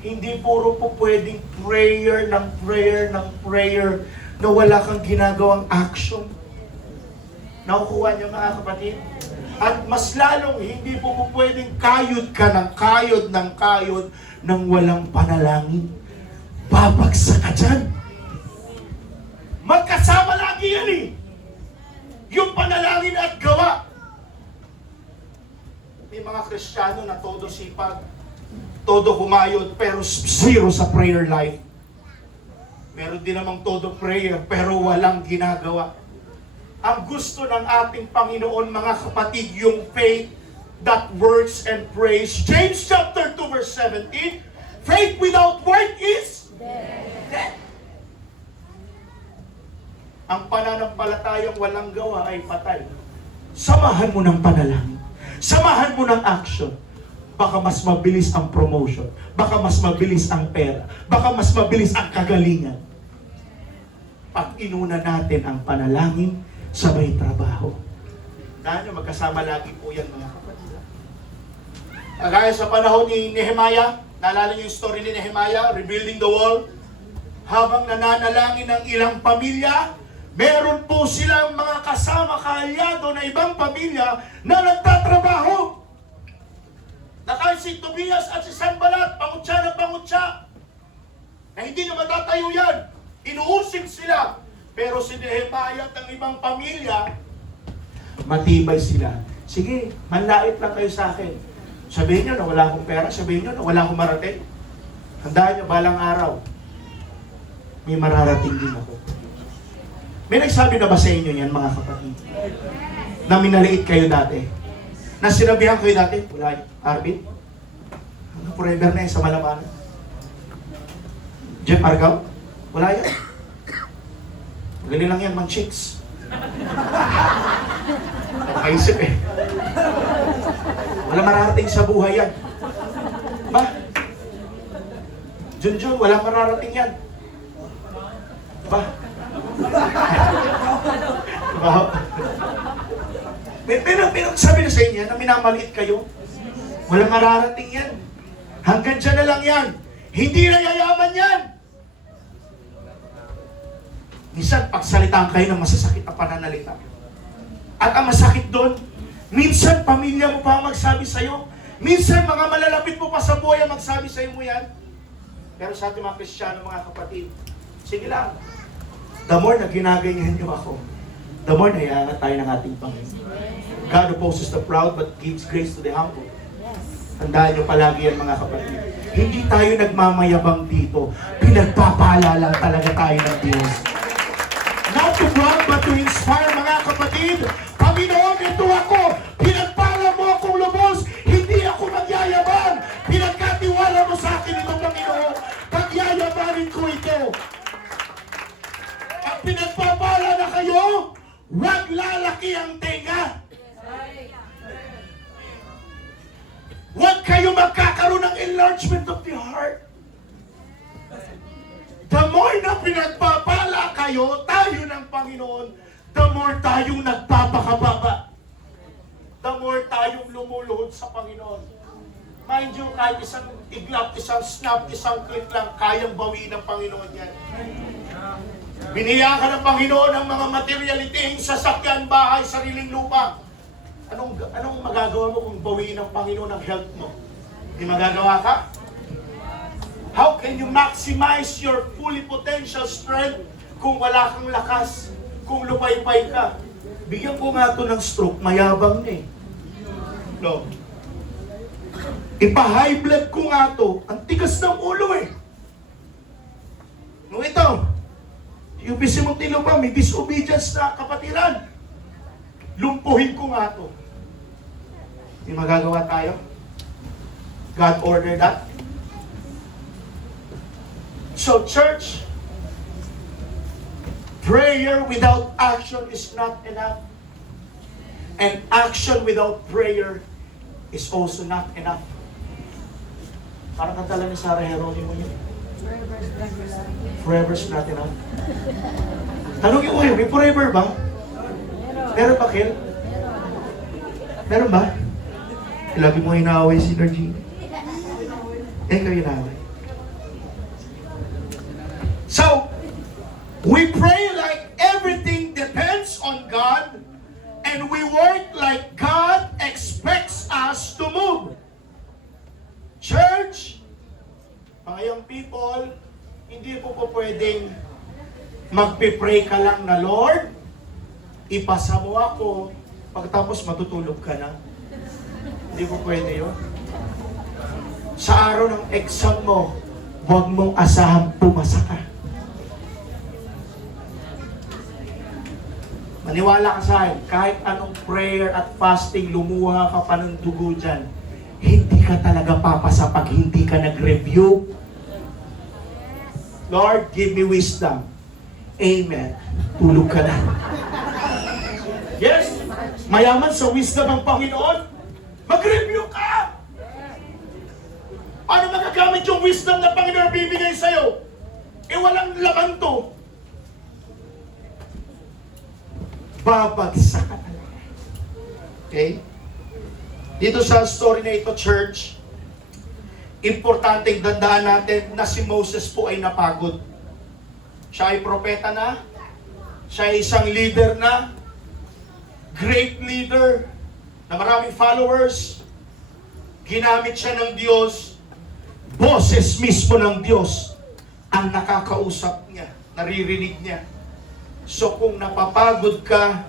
Hindi puro po pwedeng prayer na wala kang ginagawang action. Nakukuha niyo, mga kapatid? At mas lalong hindi po pwedeng kayod ka ng kayod nang walang panalangin. Babagsak ka dyan. Magkasama lagi yan eh. Yung panalangin at gawa. May mga Kristiyano na todo sipag, todo humayod, pero zero sa prayer life. Meron din namang todo prayer, pero walang ginagawa. Ang gusto ng ating Panginoon, mga kapatid, yung faith that works and prays. James chapter 2 verse 17, faith without work is death. Ang pananampalatayang walang gawa ay patay. Samahan mo ng panalangin. Samahan mo ng action. Baka mas mabilis ang promotion. Baka mas mabilis ang pera. Baka mas mabilis ang kagalingan. Pag inuna natin ang panalangin, sabay trabaho. Dahil nyo, magkasama lagi po yan, mga kapatid. Kagaya sa panahon ni Nehemiah, naalala nyo yung story ni Nehemiah, rebuilding the wall, habang nananalangin ng ilang pamilya, meron po silang mga kasama kaalyado na ibang pamilya na nagtatrabaho. Na kahit si Tobias at si Sanballat, pangutya ng pangutya, na hindi na matatayo yan. Inuusig sila. Pero si Nehemiah at ang ibang pamilya, matibay sila. Sige, manlait lang kayo sa akin. Sabihin nyo na wala akong pera, sabihin nyo na wala akong marating. Handaan nyo, balang araw, may mararating din ako. May nagsabi na ba sa inyo yan, mga kapatid? Na minaliit kayo dati? Na sinabihan kayo dati? Wala, Arvin? Forever na yan sa Malamanan. Jeff Argao? Wala yan. Magaling lang yan, mang chicks. Nakaisip eh. Wala mararating sa buhay yan. Ba? Junjun, wala mararating yan. Ba? Pero sabi na sa inyo na minamaliit kayo, walang mararating yan. Hanggang dyan na lang yan. Hindi na yayaman yan. Minsan, pagsalitaan kayo ng masasakit na pananalita. At ang masakit doon, minsan pamilya mo pa ang magsabi sa'yo. Minsan, mga malalapit mo pa sa buhay ang magsabi sa'yo mo yan. Pero sa ating mga Kristiyano, mga kapatid, sige lang. The more na ginaganyan niyo ako, the more na iangat tayo ng ating Panginoon. God opposes the proud but gives grace to the humble. Tandaan niyo palagi yan, mga kapatid. Hindi tayo nagmamayabang dito. Pinagpapala lang talaga tayo ng Diyos. Not to brag but to inspire, mga kapatid. Panginoon, ito ako. Pinagpala mo akong lubos. Hindi ako nagyayabang. Pinagkatiwala mo sa akin ito, Panginoon. Pagyayabanin ko ito. At pinagpapala na kayo Huwag lalaki ang tenga. Huwag kayo magkakaroon ng enlargement of the heart. The more na pinagpapala kayo, tayo ng Panginoon, the more tayong nagpapakababa. The more tayong lumuluhod sa Panginoon. Mind you, kahit isang iglap, isang snap, isang click lang, kayang bawiin ng Panginoon yan. Biniya ka ng Panginoon ng mga materiality, sasakyan, bahay, sariling lupa. Anong magagawa mo kung bawiin ng Panginoon ang health mo? Hindi magagawa ka? How can you maximize your fully potential strength kung wala kang lakas? Kung lupay-pay ka? Bigyan ko nga ito ng stroke, mayabang na eh. No. Ipa-high blood ko nga ito, ang tigas ng ulo eh. Nung ito, yung Bisimuntilo pa, may disobedience na kapatiran. Lumpuhin ko nga ito. Hindi magagawa tayo? God ordered that. So church, prayer without action is not enough. And action without prayer is also not enough. Parang kanta lang ni Sarah Geronimo yun. Forever's not enough. Tanongin ko yun, may forever ba? Meron ba, Kel? Meron ba? Lagi mo inaaway si Norgine. Kayo inaaway. So, we pray like everything depends on God, and we work like God expects us to move. Church, mga young people, hindi po pwedeng magpipray ka lang na, Lord, ipasa mo ako, pagkatapos matutulog ka na. Hindi po pwede yun. Sa araw ng exam mo, huwag mong asahang pumasa ka. Maniwala ka sa akin, kahit anong prayer at fasting, lumuha ka pa ng dugo dyan, hindi ka talaga papasa pag hindi ka nag-review. Lord, give me wisdom. Amen. Tulog ka na. Yes, mayaman sa wisdom ng Panginoon. Mag-review ka! Paano magagamit yung wisdom na Panginoon bibigay sa'yo? Walang laman to. Babagsak ka talaga. Okay? Dito sa story na ito, church, importanteng dandaan natin na si Moses po ay napagod. Siya ay propeta na, siya ay isang leader na, great leader, na maraming followers, ginamit siya ng Diyos, boses mismo ng Diyos ang nakakausap niya, naririnig niya. So kung napapagod ka,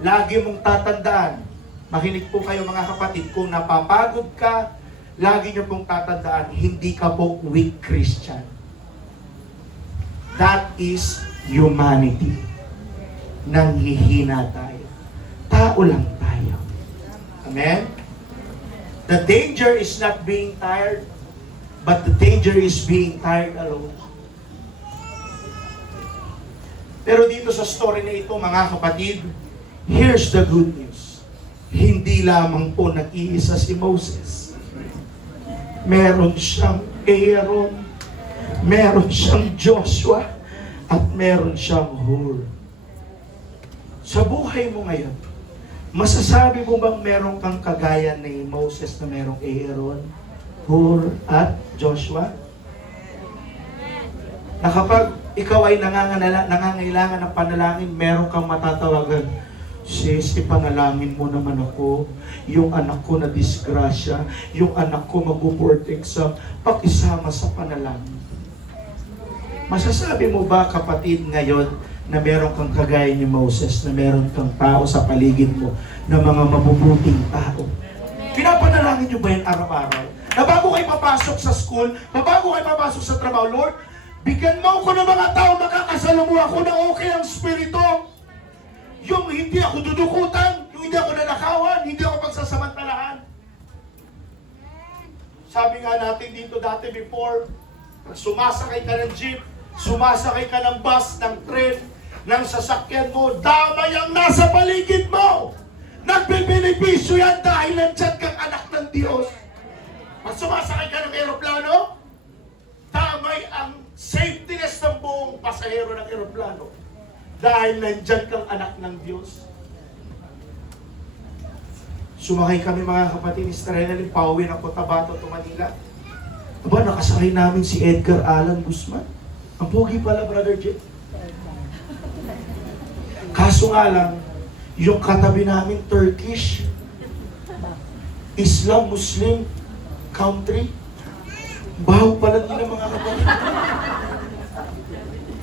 lagi mong tatandaan, makinig po kayo mga kapatid, kung napapagod ka, lagi niyo pong tatandaan, hindi ka po weak Christian. That is humanity. Nanghihina tayo. Tao lang tayo. Amen? The danger is not being tired, but the danger is being tired alone. Pero dito sa story na ito, mga kapatid, here's the good news. Hindi lamang po nag-iisa si Moses. Meron siyang Aaron, meron siyang Joshua, at meron siyang Hur. Sa buhay mo ngayon, masasabi mo bang meron kang kagaya ni Moses na merong Aaron, Hur, at Joshua? Na kapag ikaw ay nangangailangan ng panalangin, meron kang matatawagan, Sis, ipanalangin mo naman ako, yung anak ko na disgrasya, yung anak ko mag-board exam, pakisama sa panalangin. Masasabi mo ba, kapatid, ngayon, na meron kang kagaya ni Moses, na meron kang tao sa paligid mo, na mga mabubuting tao? Pinapanalangin nyo ba yan araw-araw? Na bago kayo papasok sa school, na bago kayo papasok sa trabaho, Lord, bigyan mo ko ng mga tao makakasalamuha ko na okay ang spirito. Yung hindi ako dudukutan, yung hindi ako nanakawan, hindi ako pagsasamantalahan. Sabi nga natin dito dati before, sumasakay ka ng jeep, sumasakay ka ng bus, ng train, ng sasakyan mo, damay ang nasa paligid mo. Nagbebenepisyo yan dahil nandyan kang anak ng Diyos. Pag sumasakay ka ng eroplano, damay ang safetyness ng buong pasahero ng eroplano dahil nandyan kang anak ng Diyos. Sumakay kami mga kapatid ni Strenalin, pauwi ng Cotabato to Manila. Aba, nakasakay namin si Edgar Alan Guzman. Ang pogi pala, Brother Jay. Kaso nga lang, yung katabi namin Turkish, Islam, Muslim country, baho pala nila mga kapatid.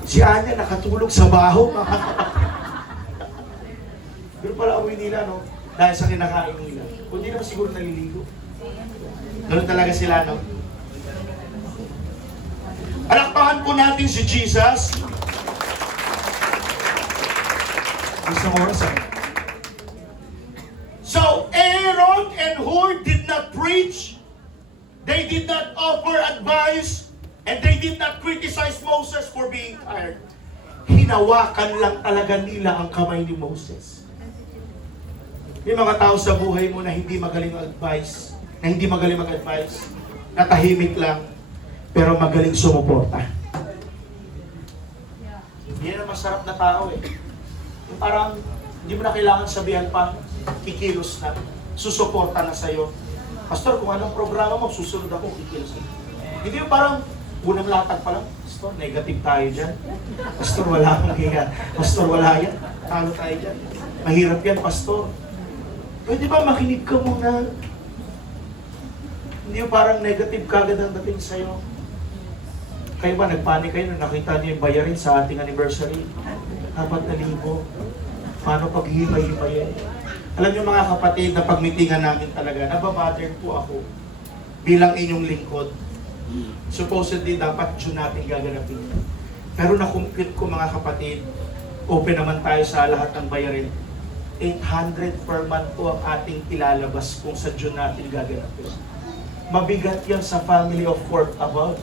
Si Anya nakatulog sa baho, mga kapatid. Pero pala amoy nila, no? Dahil sa kinakain nila. Kundi naman siguro naliligo. Doon talaga sila, no? Alakpakan po natin si Jesus. Isang oras, So, Aaron and Hur did not preach. They did not offer advice. And they did not criticize Moses for being tired. Hinawakan lang talaga nila ang kamay ni Moses. May mga tao sa buhay mo na hindi magaling mag-advise, na tahimik lang, pero magaling sumuporta. Yan ang masarap na tao eh. Yung parang hindi mo na kailangan sabihan pa, kikilos na, susuporta na sa'yo. Pastor, kung anong programa mo, susunod ako, kikilos na. Hindi yung parang unang latag pa lang, Pastor, negative tayo dyan. Pastor, wala akong hiya. Pastor, wala yan. Talo tayo dyan. Mahirap yan, Pastor. Pwede ba makinig ka muna? Hindi yung parang negative kagad ang dating sa'yo. Kayo ba, nagpanik kayo nung nakita niyo yung bayarin sa ating anniversary? 4,000. Paano paghihipay-hipayin? Alam niyo mga kapatid, na pagmitingan namin talaga, nababattered po ako bilang inyong lingkod. Supposedly, dapat June natin gaganapin. Pero na-compute ko mga kapatid, open naman tayo sa lahat ng bayarin. 800 per month po ang ating ilalabas kung sa June natin gaganapin. Mabigat yan sa family of 4 above.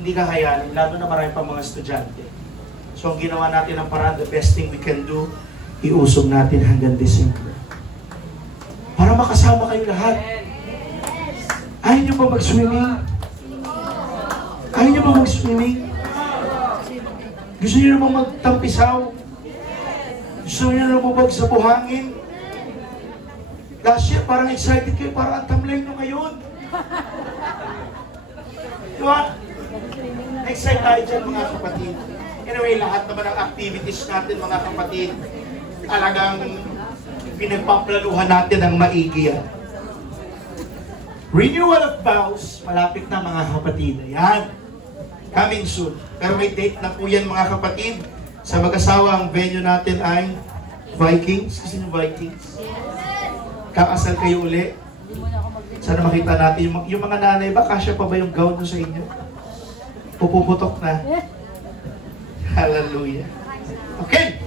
Hindi kakayanin, lalo na marami pa mga estudyante. So ang ginawa natin ang paraan, the best thing we can do, iusog natin hanggang December. Para makasama kayo lahat. Ayaw niyo ba mag-swimming? Ayaw niyo ba mag-swimming? Gusto niyo naman magtampisaw? Gusto niyo na lumubog sa buhangin? Last year, parang excited kayo, parang ang tamlay nyo ngayon. Diba? Excited tayo dyan mga kapatid. Anyway, lahat naman ng activities natin mga kapatid, talagang pinagpaplanuhan natin ang maigi yan. Renewal of vows, malapit na mga kapatid. Ayan. Coming soon. Pero may date na po yan mga kapatid. Sa mag-asawa, ang venue natin ay Vikings. Kasi yung Vikings. Kakasal kayo uli. Sana makita natin. Yung mga nanay ba, kasya pa ba yung gown nyo sa inyo? Pupuputok na. Hallelujah. Okay.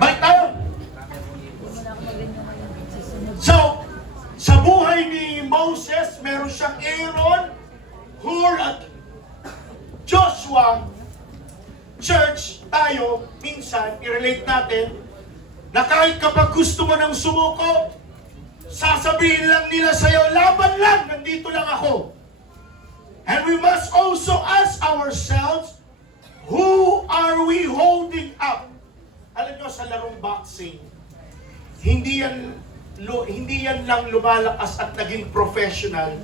Balik tayo. So, sa buhay ni Moses, meron siyang Aaron, Hur, at Joshua. Church, tayo, minsan, i-relate natin, na kahit kapag gusto mo nang sumuko, sasabihin lang nila sa'yo, laban lang, nandito lang ako. And we must also ask ourselves, who are we holding up? Alam nyo, sa larong boxing, hindi yan lang lumalakas at naging professional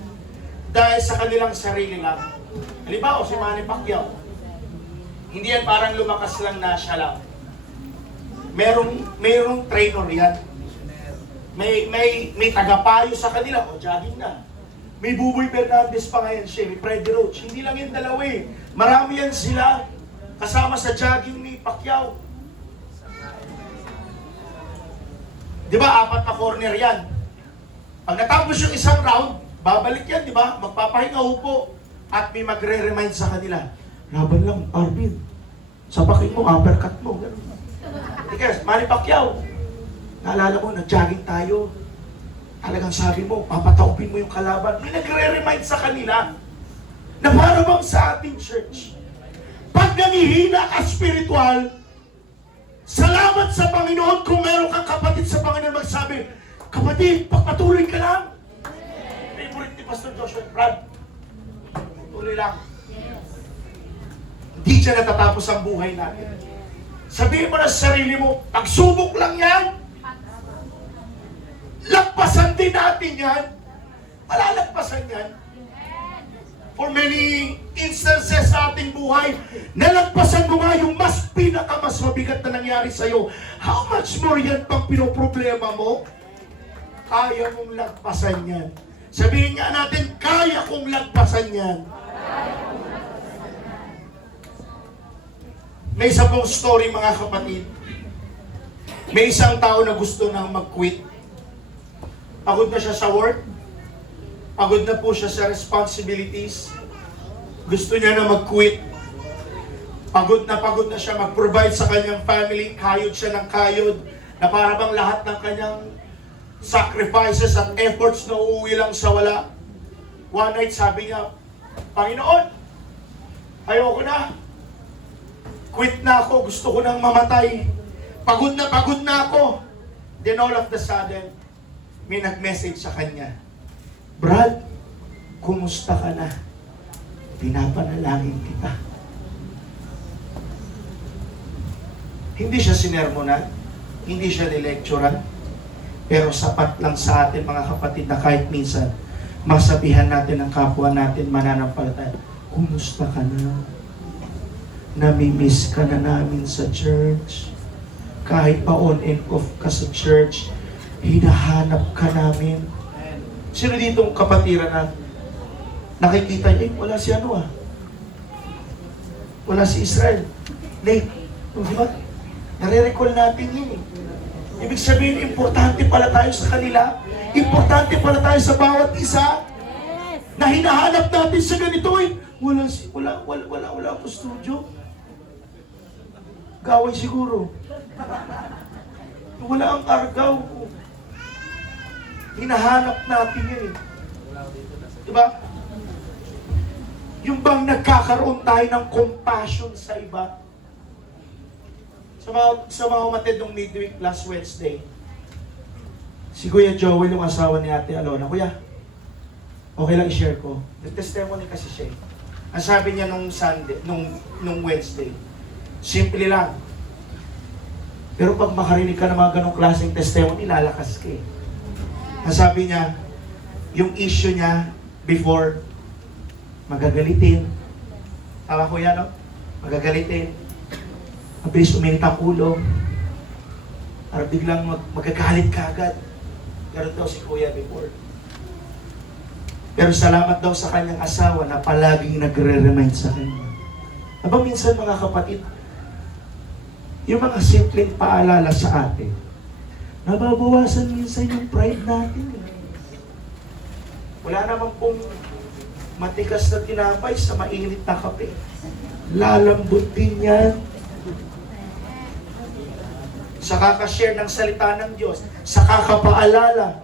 dahil sa kanilang sarili lang. Halimbawa, si Manny Pacquiao, hindi yan parang lumakas lang na siya lang. Merong trainer yan. May tagapayo sa kanila, o jogging na. May Buboy Fernandez pa ngayon siya, may Freddy Roach. Hindi lang yan dalawa eh. Marami yan sila kasama sa jogging ni Pacquiao. Di ba, 4 na corner yan. Pag natapos yung isang round, babalik yan, di ba? Magpapahinga upo at may magre-remind sa kanila. Laban lang, Arvin. Sapakin mo, uppercut mo. Because, Manny Pacquiao, naalala mo, nag-jogging tayo. Talagang sabi mo, papataupin mo yung kalaban. May nagre-remind sa kanila na para bang sa ating church. Pag nangihina ka spiritual, Salamat sa Panginoon kung meron kang kapatid sa Panginoon magsabi, kapatid, pagpatuloy ka lang. Favorite ni Pastor Joshua, Brad, tuloy lang. Hindi siya natatapos ang buhay natin. Sabihin mo na sa sarili mo, pagsubok lang yan. Lagpasan din natin yan. Malalagpasan yan. For many instances sa ating buhay, nalagpasan mo nga yung mas mabigat na nangyari sa'yo. How much more yan pang pinoproblema mo? Kaya mong lagpasan yan. Sabihin nga natin, kaya kong lagpasan yan. May isa pong story mga kapatid. May isang tao na gusto nang mag-quit. Pagod na siya sa work. Pagod na po siya sa responsibilities. Gusto niya na mag-quit. Pagod na siya mag-provide sa kanyang family. Kayod siya ng kayod. Na para bang lahat ng kanyang sacrifices at efforts na uuwi lang sa wala. One night sabi niya, Panginoon, ayoko na. Quit na ako. Gusto ko nang mamatay. Pagod na ako. Then all of the sudden, may nag-message sa kanya, Brad, kumusta ka na? Pinapanalangin kita. Hindi siya sinermonan, hindi siya nilecturan, pero sapat lang sa atin mga kapatid na kahit minsan, masabihan natin ang kapwa natin mananampalataya, kumusta ka na? Namimiss ka na namin sa church. Kahit pa on and off ka sa church, hinahanap ka namin. Sino ditong kapatiran na nakikita niya, wala si ano ah. Wala si Israel. Late. Di ba? Nare-recall natin yun eh. Ibig sabihin, importante pala tayo sa kanila. Importante pala tayo sa bawat isa. Na hinahanap natin sa ganito eh. Wala po studio. Gaway siguro. Wala ang argaw. Hinahanap natin yun eh. Diba? Yung bang nagkakaroon tayo ng compassion sa iba. Sa mga umatid nung midweek last Wednesday, si Kuya Joel, yung asawa ni Ate Alona, Kuya, okay lang i-share ko. Nag-testimony kasi siya. Ang sabi niya nung Sunday, nung Wednesday, simple lang. Pero pag makarinig ka ng mga ganong klaseng testimony, lalakas ka eh. Ang sabi niya, yung issue niya before, magagalitin. Tama ko yan, no? Magagalitin. Mabilis uminit ang ulo. Para biglang magagalit ka agad. Ganun daw si Kuya before. Pero salamat daw sa kanyang asawa na palaging nagre-remind sa kanya. Aba minsan mga kapatid, yung mga simpleng paalala sa atin, nababawasan minsan yung pride natin. Wala naman pong matigas na tinapay sa mainit na kape. Lalambot din yan. Sa kakashare ng salita ng Diyos, sa kakapaalala.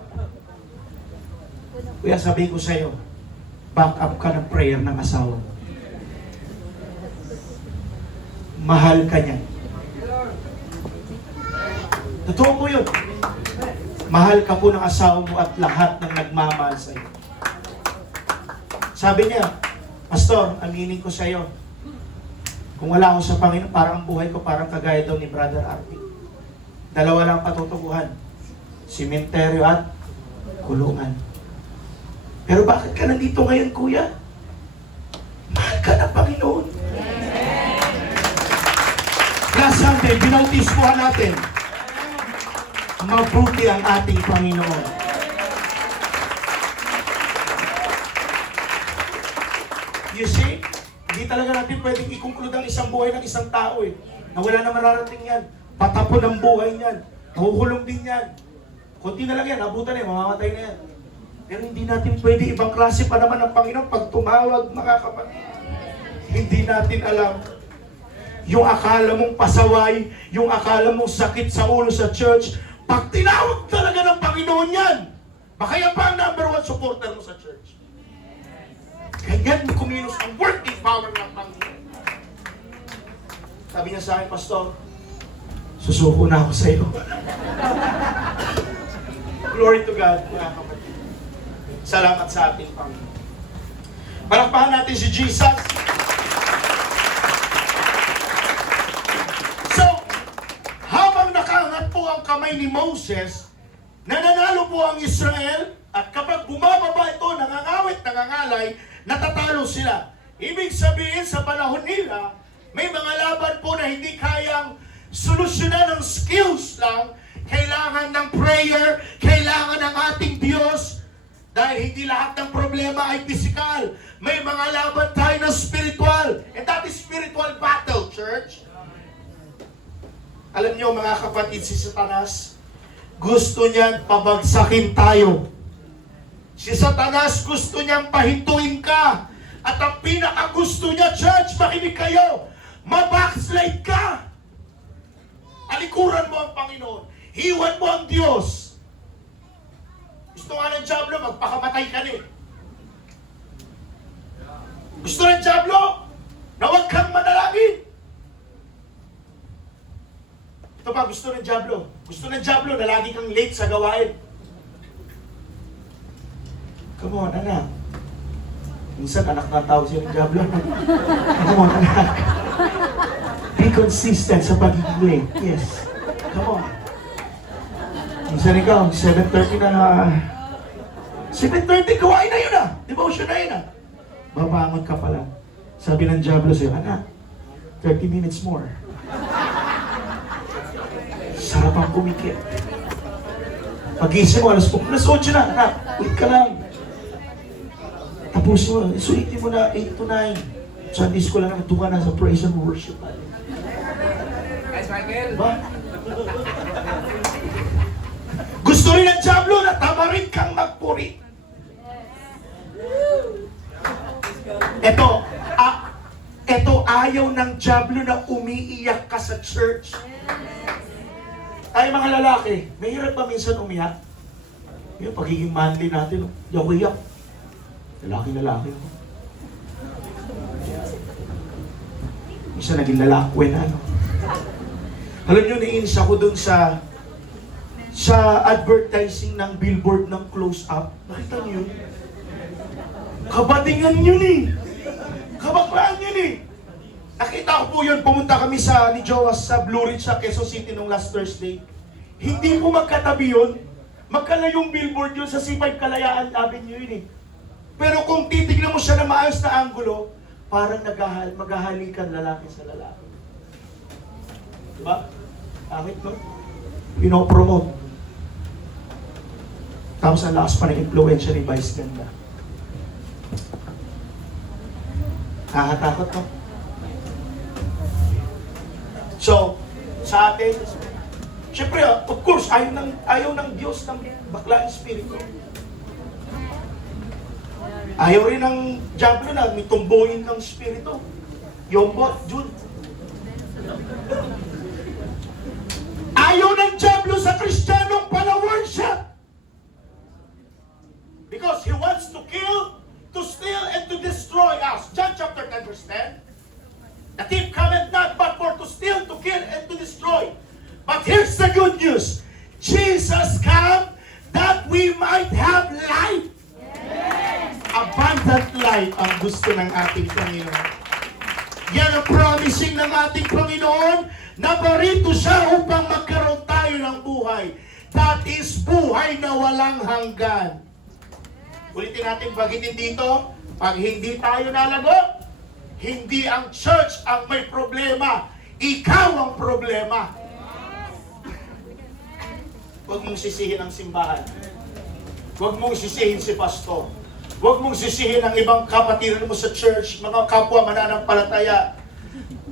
Kuya, sabi ko sa'yo, back up ka ng prayer ng asawa. Mahal ka niya. Totoo po yun. Mahal ka po ng asawa mo at lahat ng nagmamahal sa'yo. Sabi niya, Pastor, aminin ko sa'yo, kung wala ako sa Panginoon, parang ang buhay ko parang kagaya daw ni Brother Artie. Dalawa lang patutuguhan, simenteryo at kulungan. Pero bakit ka nandito ngayon, Kuya? Mahal ka ng Panginoon. Last Sunday, binautismuhan natin, mabuti ang ating Panginoon. You see, hindi talaga natin pwedeng i-conclude ang isang buhay ng isang tao eh. Na wala na mararating yan. Patapon ang buhay niyan. Nahuhulog din yan. Kunti na lang yan, abutan na yan, mamamatay na yan. Pero hindi natin pwede, ibang klase pa naman ng Panginoon pag tumawag, mga kapatid. Hindi natin alam. Yung akala mong pasaway, yung akala mong sakit sa ulo sa church, pag tinawag talaga ng Panginoon yan, baka yan pa ang number one supporter mo sa church. Ganyan kumilos ang working power ng Panginoon. Sabi niya sa akin, Pastor, Susuko na ako sa iyo. Glory to God, mga kapatid. Salamat sa ating Panginoon. Palakpakan natin si Jesus. So, habang nakaangat po ang kamay ni Moses, nananalo po ang Israel, at kapag bumababa ito, nangangawit, nangangalay, natatalo sila. Ibig sabihin, sa panahon nila, may mga laban po na hindi kayang solusyonan ng skills lang. Kailangan ng prayer, kailangan ng ating Diyos. Dahil hindi lahat ng problema ay physical. May mga laban tayo na spiritual. And that is spiritual battle, church. Alam niyo mga kapatid, si Satanas, gusto niyan pabagsakin tayo. Si Satanas gusto niyang pahintuin ka. At ang pinakagusto niya, church, makinig kayo, mabackslide ka. Alikuran mo ang Panginoon. Hiwan mo ang Diyos. Gusto nga ng Diablo, magpakamatay ka ni. Gusto ng Diablo, na huwag kang manalangin. Ito pa, gusto ng Diablo. Gusto ng Diablo na lagi kang late sa gawain. Come on, anak. Minsan, anak na tao siya ng Diablo. Come on, anak. Be consistent sa pagiging late. Yes. Come on. Minsan ikaw, 7:30 na. 7:30, gawain na yun ah. Devotion na yun ah. Babangon ka pala. Sabi ng Diablo sa'yo, anak, 30 minutes more. Sarap ang kumikit. Pag-isip mo, alas 8 na, anak, wait ka lang. Tapos mo, sulitin mo na 8 to 9. Sunday school lang, ito ka na sa praise and worship. Diba? Gusto rin ng Diablo na tamarin kang magpuri. Ito ayaw ng Diablo na umiiyak ka sa church. Ay mga lalaki, mahirap ba minsan umiyak? Yung pagiging manly natin, di ako iyak. Lalaki. Minsan naging lalakwe na, no? Alam nyo, naiinis ako dun sa advertising ng billboard ng close-up. Nakita nyo yun? Kabadingan yun eh. Kabaklaan yun eh. Nakita ko po yun, pumunta kami ni Joas sa Blue Ridge sa Quezon City nung last Thursday. Hindi po magkatabi yun. Magkalayong billboard yun sa C5 Kalayaan Avenue yun eh. Pero kung titignan mo siya na maayos na anggulo, parang maghahalikan lalaki sa lalaki. Diba? Bakit no? Pinopromote. Tapos ang lakas pa ng influensya ni Vice Ganda. Nakakatakot no? So, sa atin, syempre, of course, ayaw ng Diyos ng bakla espiritu. Ayaw rin ng Diablo na may tumbuhin ng espiritu. Yombot, June. Ayaw ng Diablo sa Kristiyanong pala-worship. Because he wants to kill, to steal, and to destroy us. John chapter 10 verse 10. The thief cometh not but for to steal, to kill, and to destroy. But here's the good news. Jesus came that we might have life. Yes. Abundant life ang gusto ng ating Panginoon. Yan ang promising ng ating Panginoon na barito siya upang magkaroon tayo ng buhay. That is buhay na walang hanggan. Ulitin natin bagitin dito, pag hindi tayo nalago, hindi ang church ang may problema. Ikaw ang problema. Huwag mong sisihin ang simbahan. Huwag mong sisihin si pastor. Huwag mong sisihin ang ibang kapatiran mo sa church, mga kapwa mananampalataya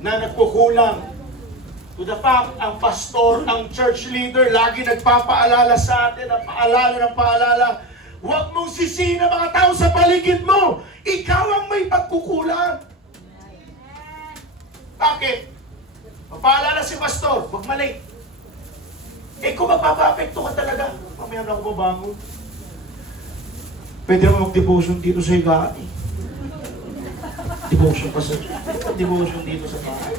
na nagkukulang. To the fact, ang pastor, ang church leader, lagi nagpapaalala sa atin, ang paalala. Huwag mong sisihin ang mga tao sa paligid mo. Ikaw ang may pagkukulang. Bakit? Mapaalala si pastor, huwag mali. Kung magpapa-apekto ka talaga, mamaya na ako mabangon. Pwede naman mag-devotion dito sa higaan eh. Devotion pa sa devotion dito sa bahay.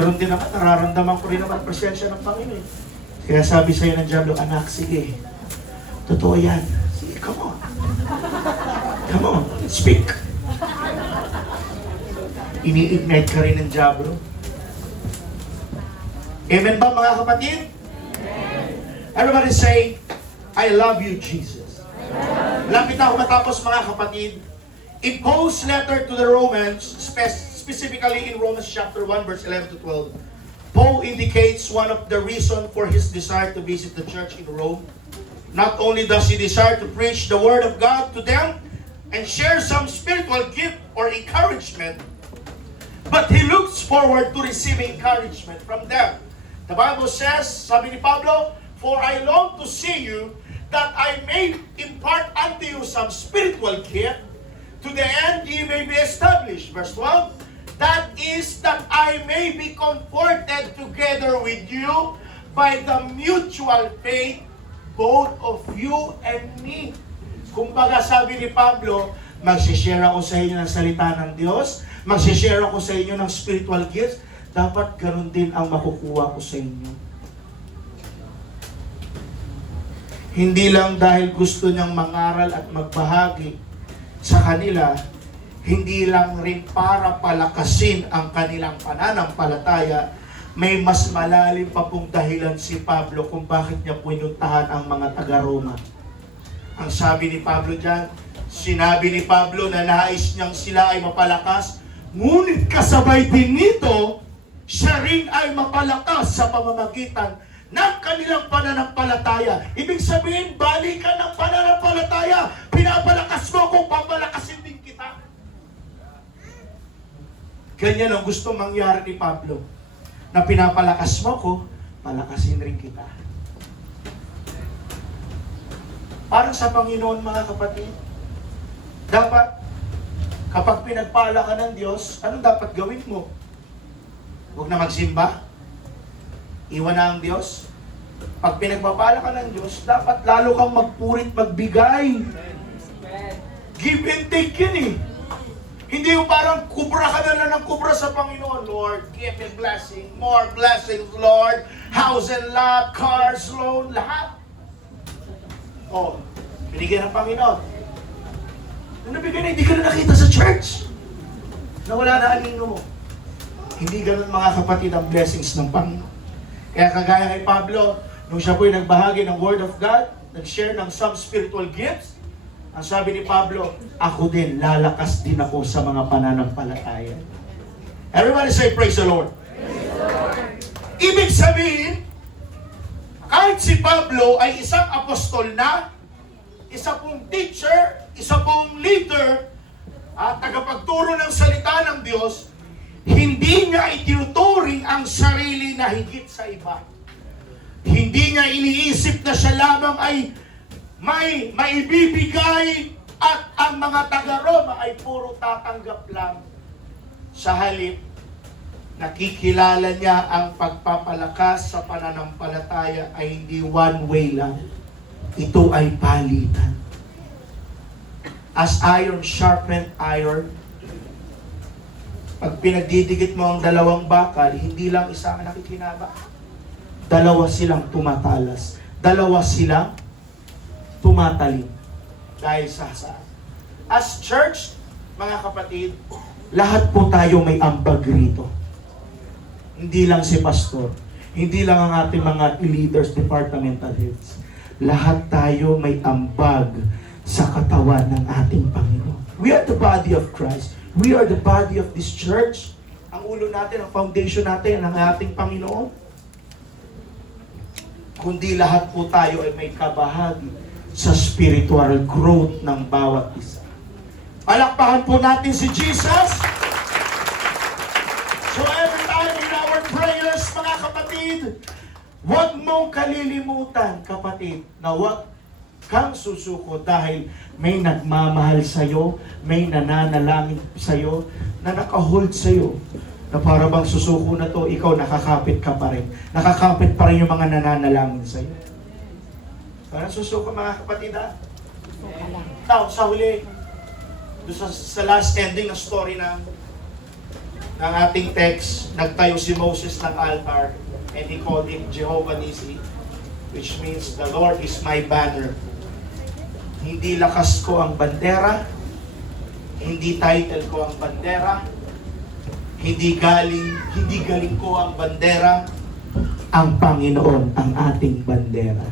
Ganoon din naman, nararamdaman ko rin naman ang presensya ng Panginoon. Kaya sabi sa'yo ng Diablo, anak, sige. Totoo yan. Sige, come on. Come on, speak. Ini-ignite ka rin ng Diablo. Amen ba mga kapatid? Amen. Everybody say, I love you, Jesus. Lapit na ako matapos mga kapatid. In Paul's letter to the Romans, specifically in Romans chapter 1, verse 11 to 12, Paul indicates one of the reasons for his desire to visit the church in Rome. Not only does he desire to preach the word of God to them and share some spiritual gift or encouragement, but he looks forward to receiving encouragement from them. The Bible says, sabi ni Pablo, for I long to see you, that I may impart unto you some spiritual gift, to the end ye may be established. Verse 12, that is, that I may be comforted together with you by the mutual faith, both of you and me. Kumbaga sabi ni Pablo, magsishare ako sa inyo ng salita ng Diyos, magsishare ako sa inyo ng spiritual gifts, dapat ganun din ang makukuha ko sa inyo. Hindi lang dahil gusto niyang mangaral at magbahagi sa kanila, hindi lang rin para palakasin ang kanilang pananampalataya, may mas malalim pa pong dahilan si Pablo kung bakit niya pinuntahan ang mga taga-Roma. Ang sabi ni Pablo dyan, sinabi ni Pablo na nais niyang sila ay mapalakas, ngunit kasabay din nito, siya rin ay mapalakas sa pamamagitan ng kanilang pananampalataya. Ibig sabihin, balikan ng pananampalataya. Pinapalakas mo kung papalakasin din kita. Ganyan ang gusto mangyari ni Pablo. Na pinapalakas mo ko, palakasin rin kita. Parang sa Panginoon mga kapatid, dapat kapag pinagpala ka ng Diyos, anong dapat gawin mo? Huwag na magsimba. Iwan na ang Diyos. Pag pinagpapala ka ng Diyos, dapat lalo kang magpurit, magbigay. Give and take yun eh. Hindi yung parang kubra ka na lang ng kubra sa Panginoon. Lord, give me blessing. More blessings, Lord. House and lot, cars, loan, lahat. Oh, binigyan ng Panginoon. Nung nabigyan na, hindi ka na nakita sa church. Nawala na aningo mo. Hindi ganun mga kapatid ang blessings ng Panginoon. Kaya kagaya kay Pablo, nung siya po'y nagbahagi ng Word of God, nag-share ng some spiritual gifts, ang sabi ni Pablo, ako din, lalakas din ako sa mga pananampalataya. Everybody say, praise the Lord. Praise the Lord. Ibig sabihin, kahit si Pablo ay isang apostol na, isa pong teacher, isa pong leader, at tagapagturo ng salita ng Diyos, hindi niya itinuturing ang sarili na higit sa iba. Hindi niya iniisip na siya lamang ay may maibibigay at ang mga taga-Roma ay puro tatanggap lang. Sa halip, nakikilala niya ang pagpapalakas sa pananampalataya ay hindi one way lang. Ito ay palitan. As iron sharpened iron, pag pinagdidikit mo ang dalawang bakal, hindi lang isa ang nakikinabang. Dalawa silang tumatalas. Dalawa silang tumatalim. Dahil sa hasaan. As church, mga kapatid, lahat po tayo may ambag rito. Hindi lang si pastor. Hindi lang ang ating mga leaders, departmental heads. Lahat tayo may ambag sa katawan ng ating Panginoon. We are the body of Christ. We are the body of this church. Ang ulo natin, ang foundation natin, ang ating Panginoon. Kundi lahat po tayo ay may kabahagi sa spiritual growth ng bawat isa. Palakpakan po natin si Jesus. So every time in our prayers, mga kapatid, huwag mong kalilimutan, kapatid, na huwag kang susuko dahil may nagmamahal sa'yo, may nananalangin sa'yo, na nakahold sa'yo, na para bang susuko na to, ikaw nakakapit ka pa rin. Nakakapit pa rin yung mga nananalangin sa'yo. Parang susuko mga kapatid ha? Now, sa huli, sa last ending ng story na ng ating text, nagtayo si Moses ng altar and he called it Jehovah Nissi, which means the Lord is my banner. Hindi lakas ko ang bandera, hindi title ko ang bandera, hindi galing ko ang bandera, ang Panginoon ang ating bandera.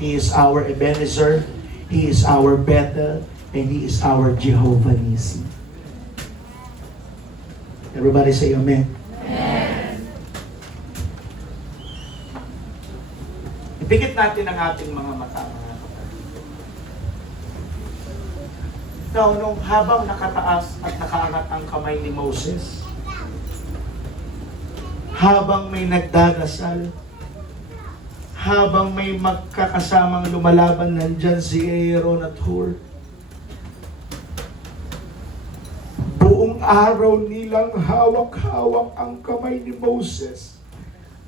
He is our Ebenezer, He is our Bethel, and He is our Jehovah Nissi. Everybody say Amen. Ipikit natin ang ating mga mata, mga kapatid. Now, nung habang nakataas at nakaangat ang kamay ni Moses, habang may nagdadasal, habang may magkakasamang lumalaban, nandyan si Aaron at Hur, buong araw nilang hawak-hawak ang kamay ni Moses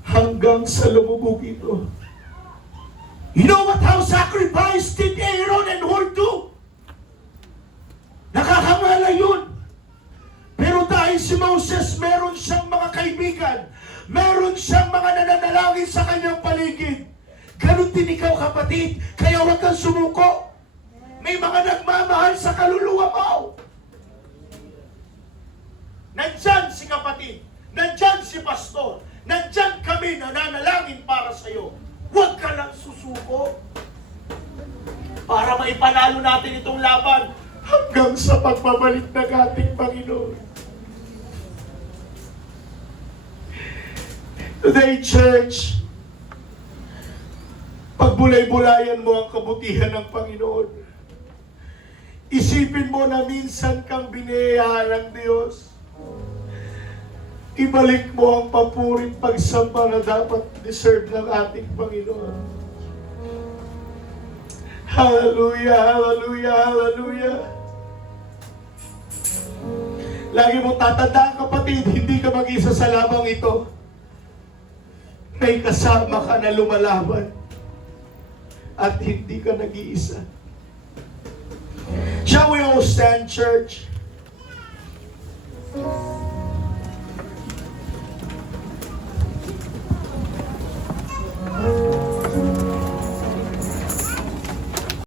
hanggang sa lumubog ito. You know what, how sacrifice did Aaron and Hur do? Nakakamala yun. Pero dahil si Moses, meron siyang mga kaibigan, meron siyang mga nananalangin sa kanyang paligid. Ganun din ikaw, kapatid, kaya huwag kang sumuko. May mga nagmamahal sa kaluluwa mo. Nandyan si kapatid, nandyan si pastor, nandyan kami na nanalangin para sa iyo. Huwag ka lang susuko para maipanalo natin itong laban hanggang sa pagbabalik ng ating Panginoon. Today, church, pagbulay-bulayan mo ang kabutihan ng Panginoon. Isipin mo na minsan kang biniyayaan ng Diyos. Ibalik mo ang papurit pagsamba na dapat deserve ng ating Panginoon. Hallelujah, hallelujah, hallelujah. Lagi mo tatandaan, kapatid, hindi ka mag-isa sa labang ito. May kasama ka na lumalaban at hindi ka nag-iisa. Shall we all stand, church?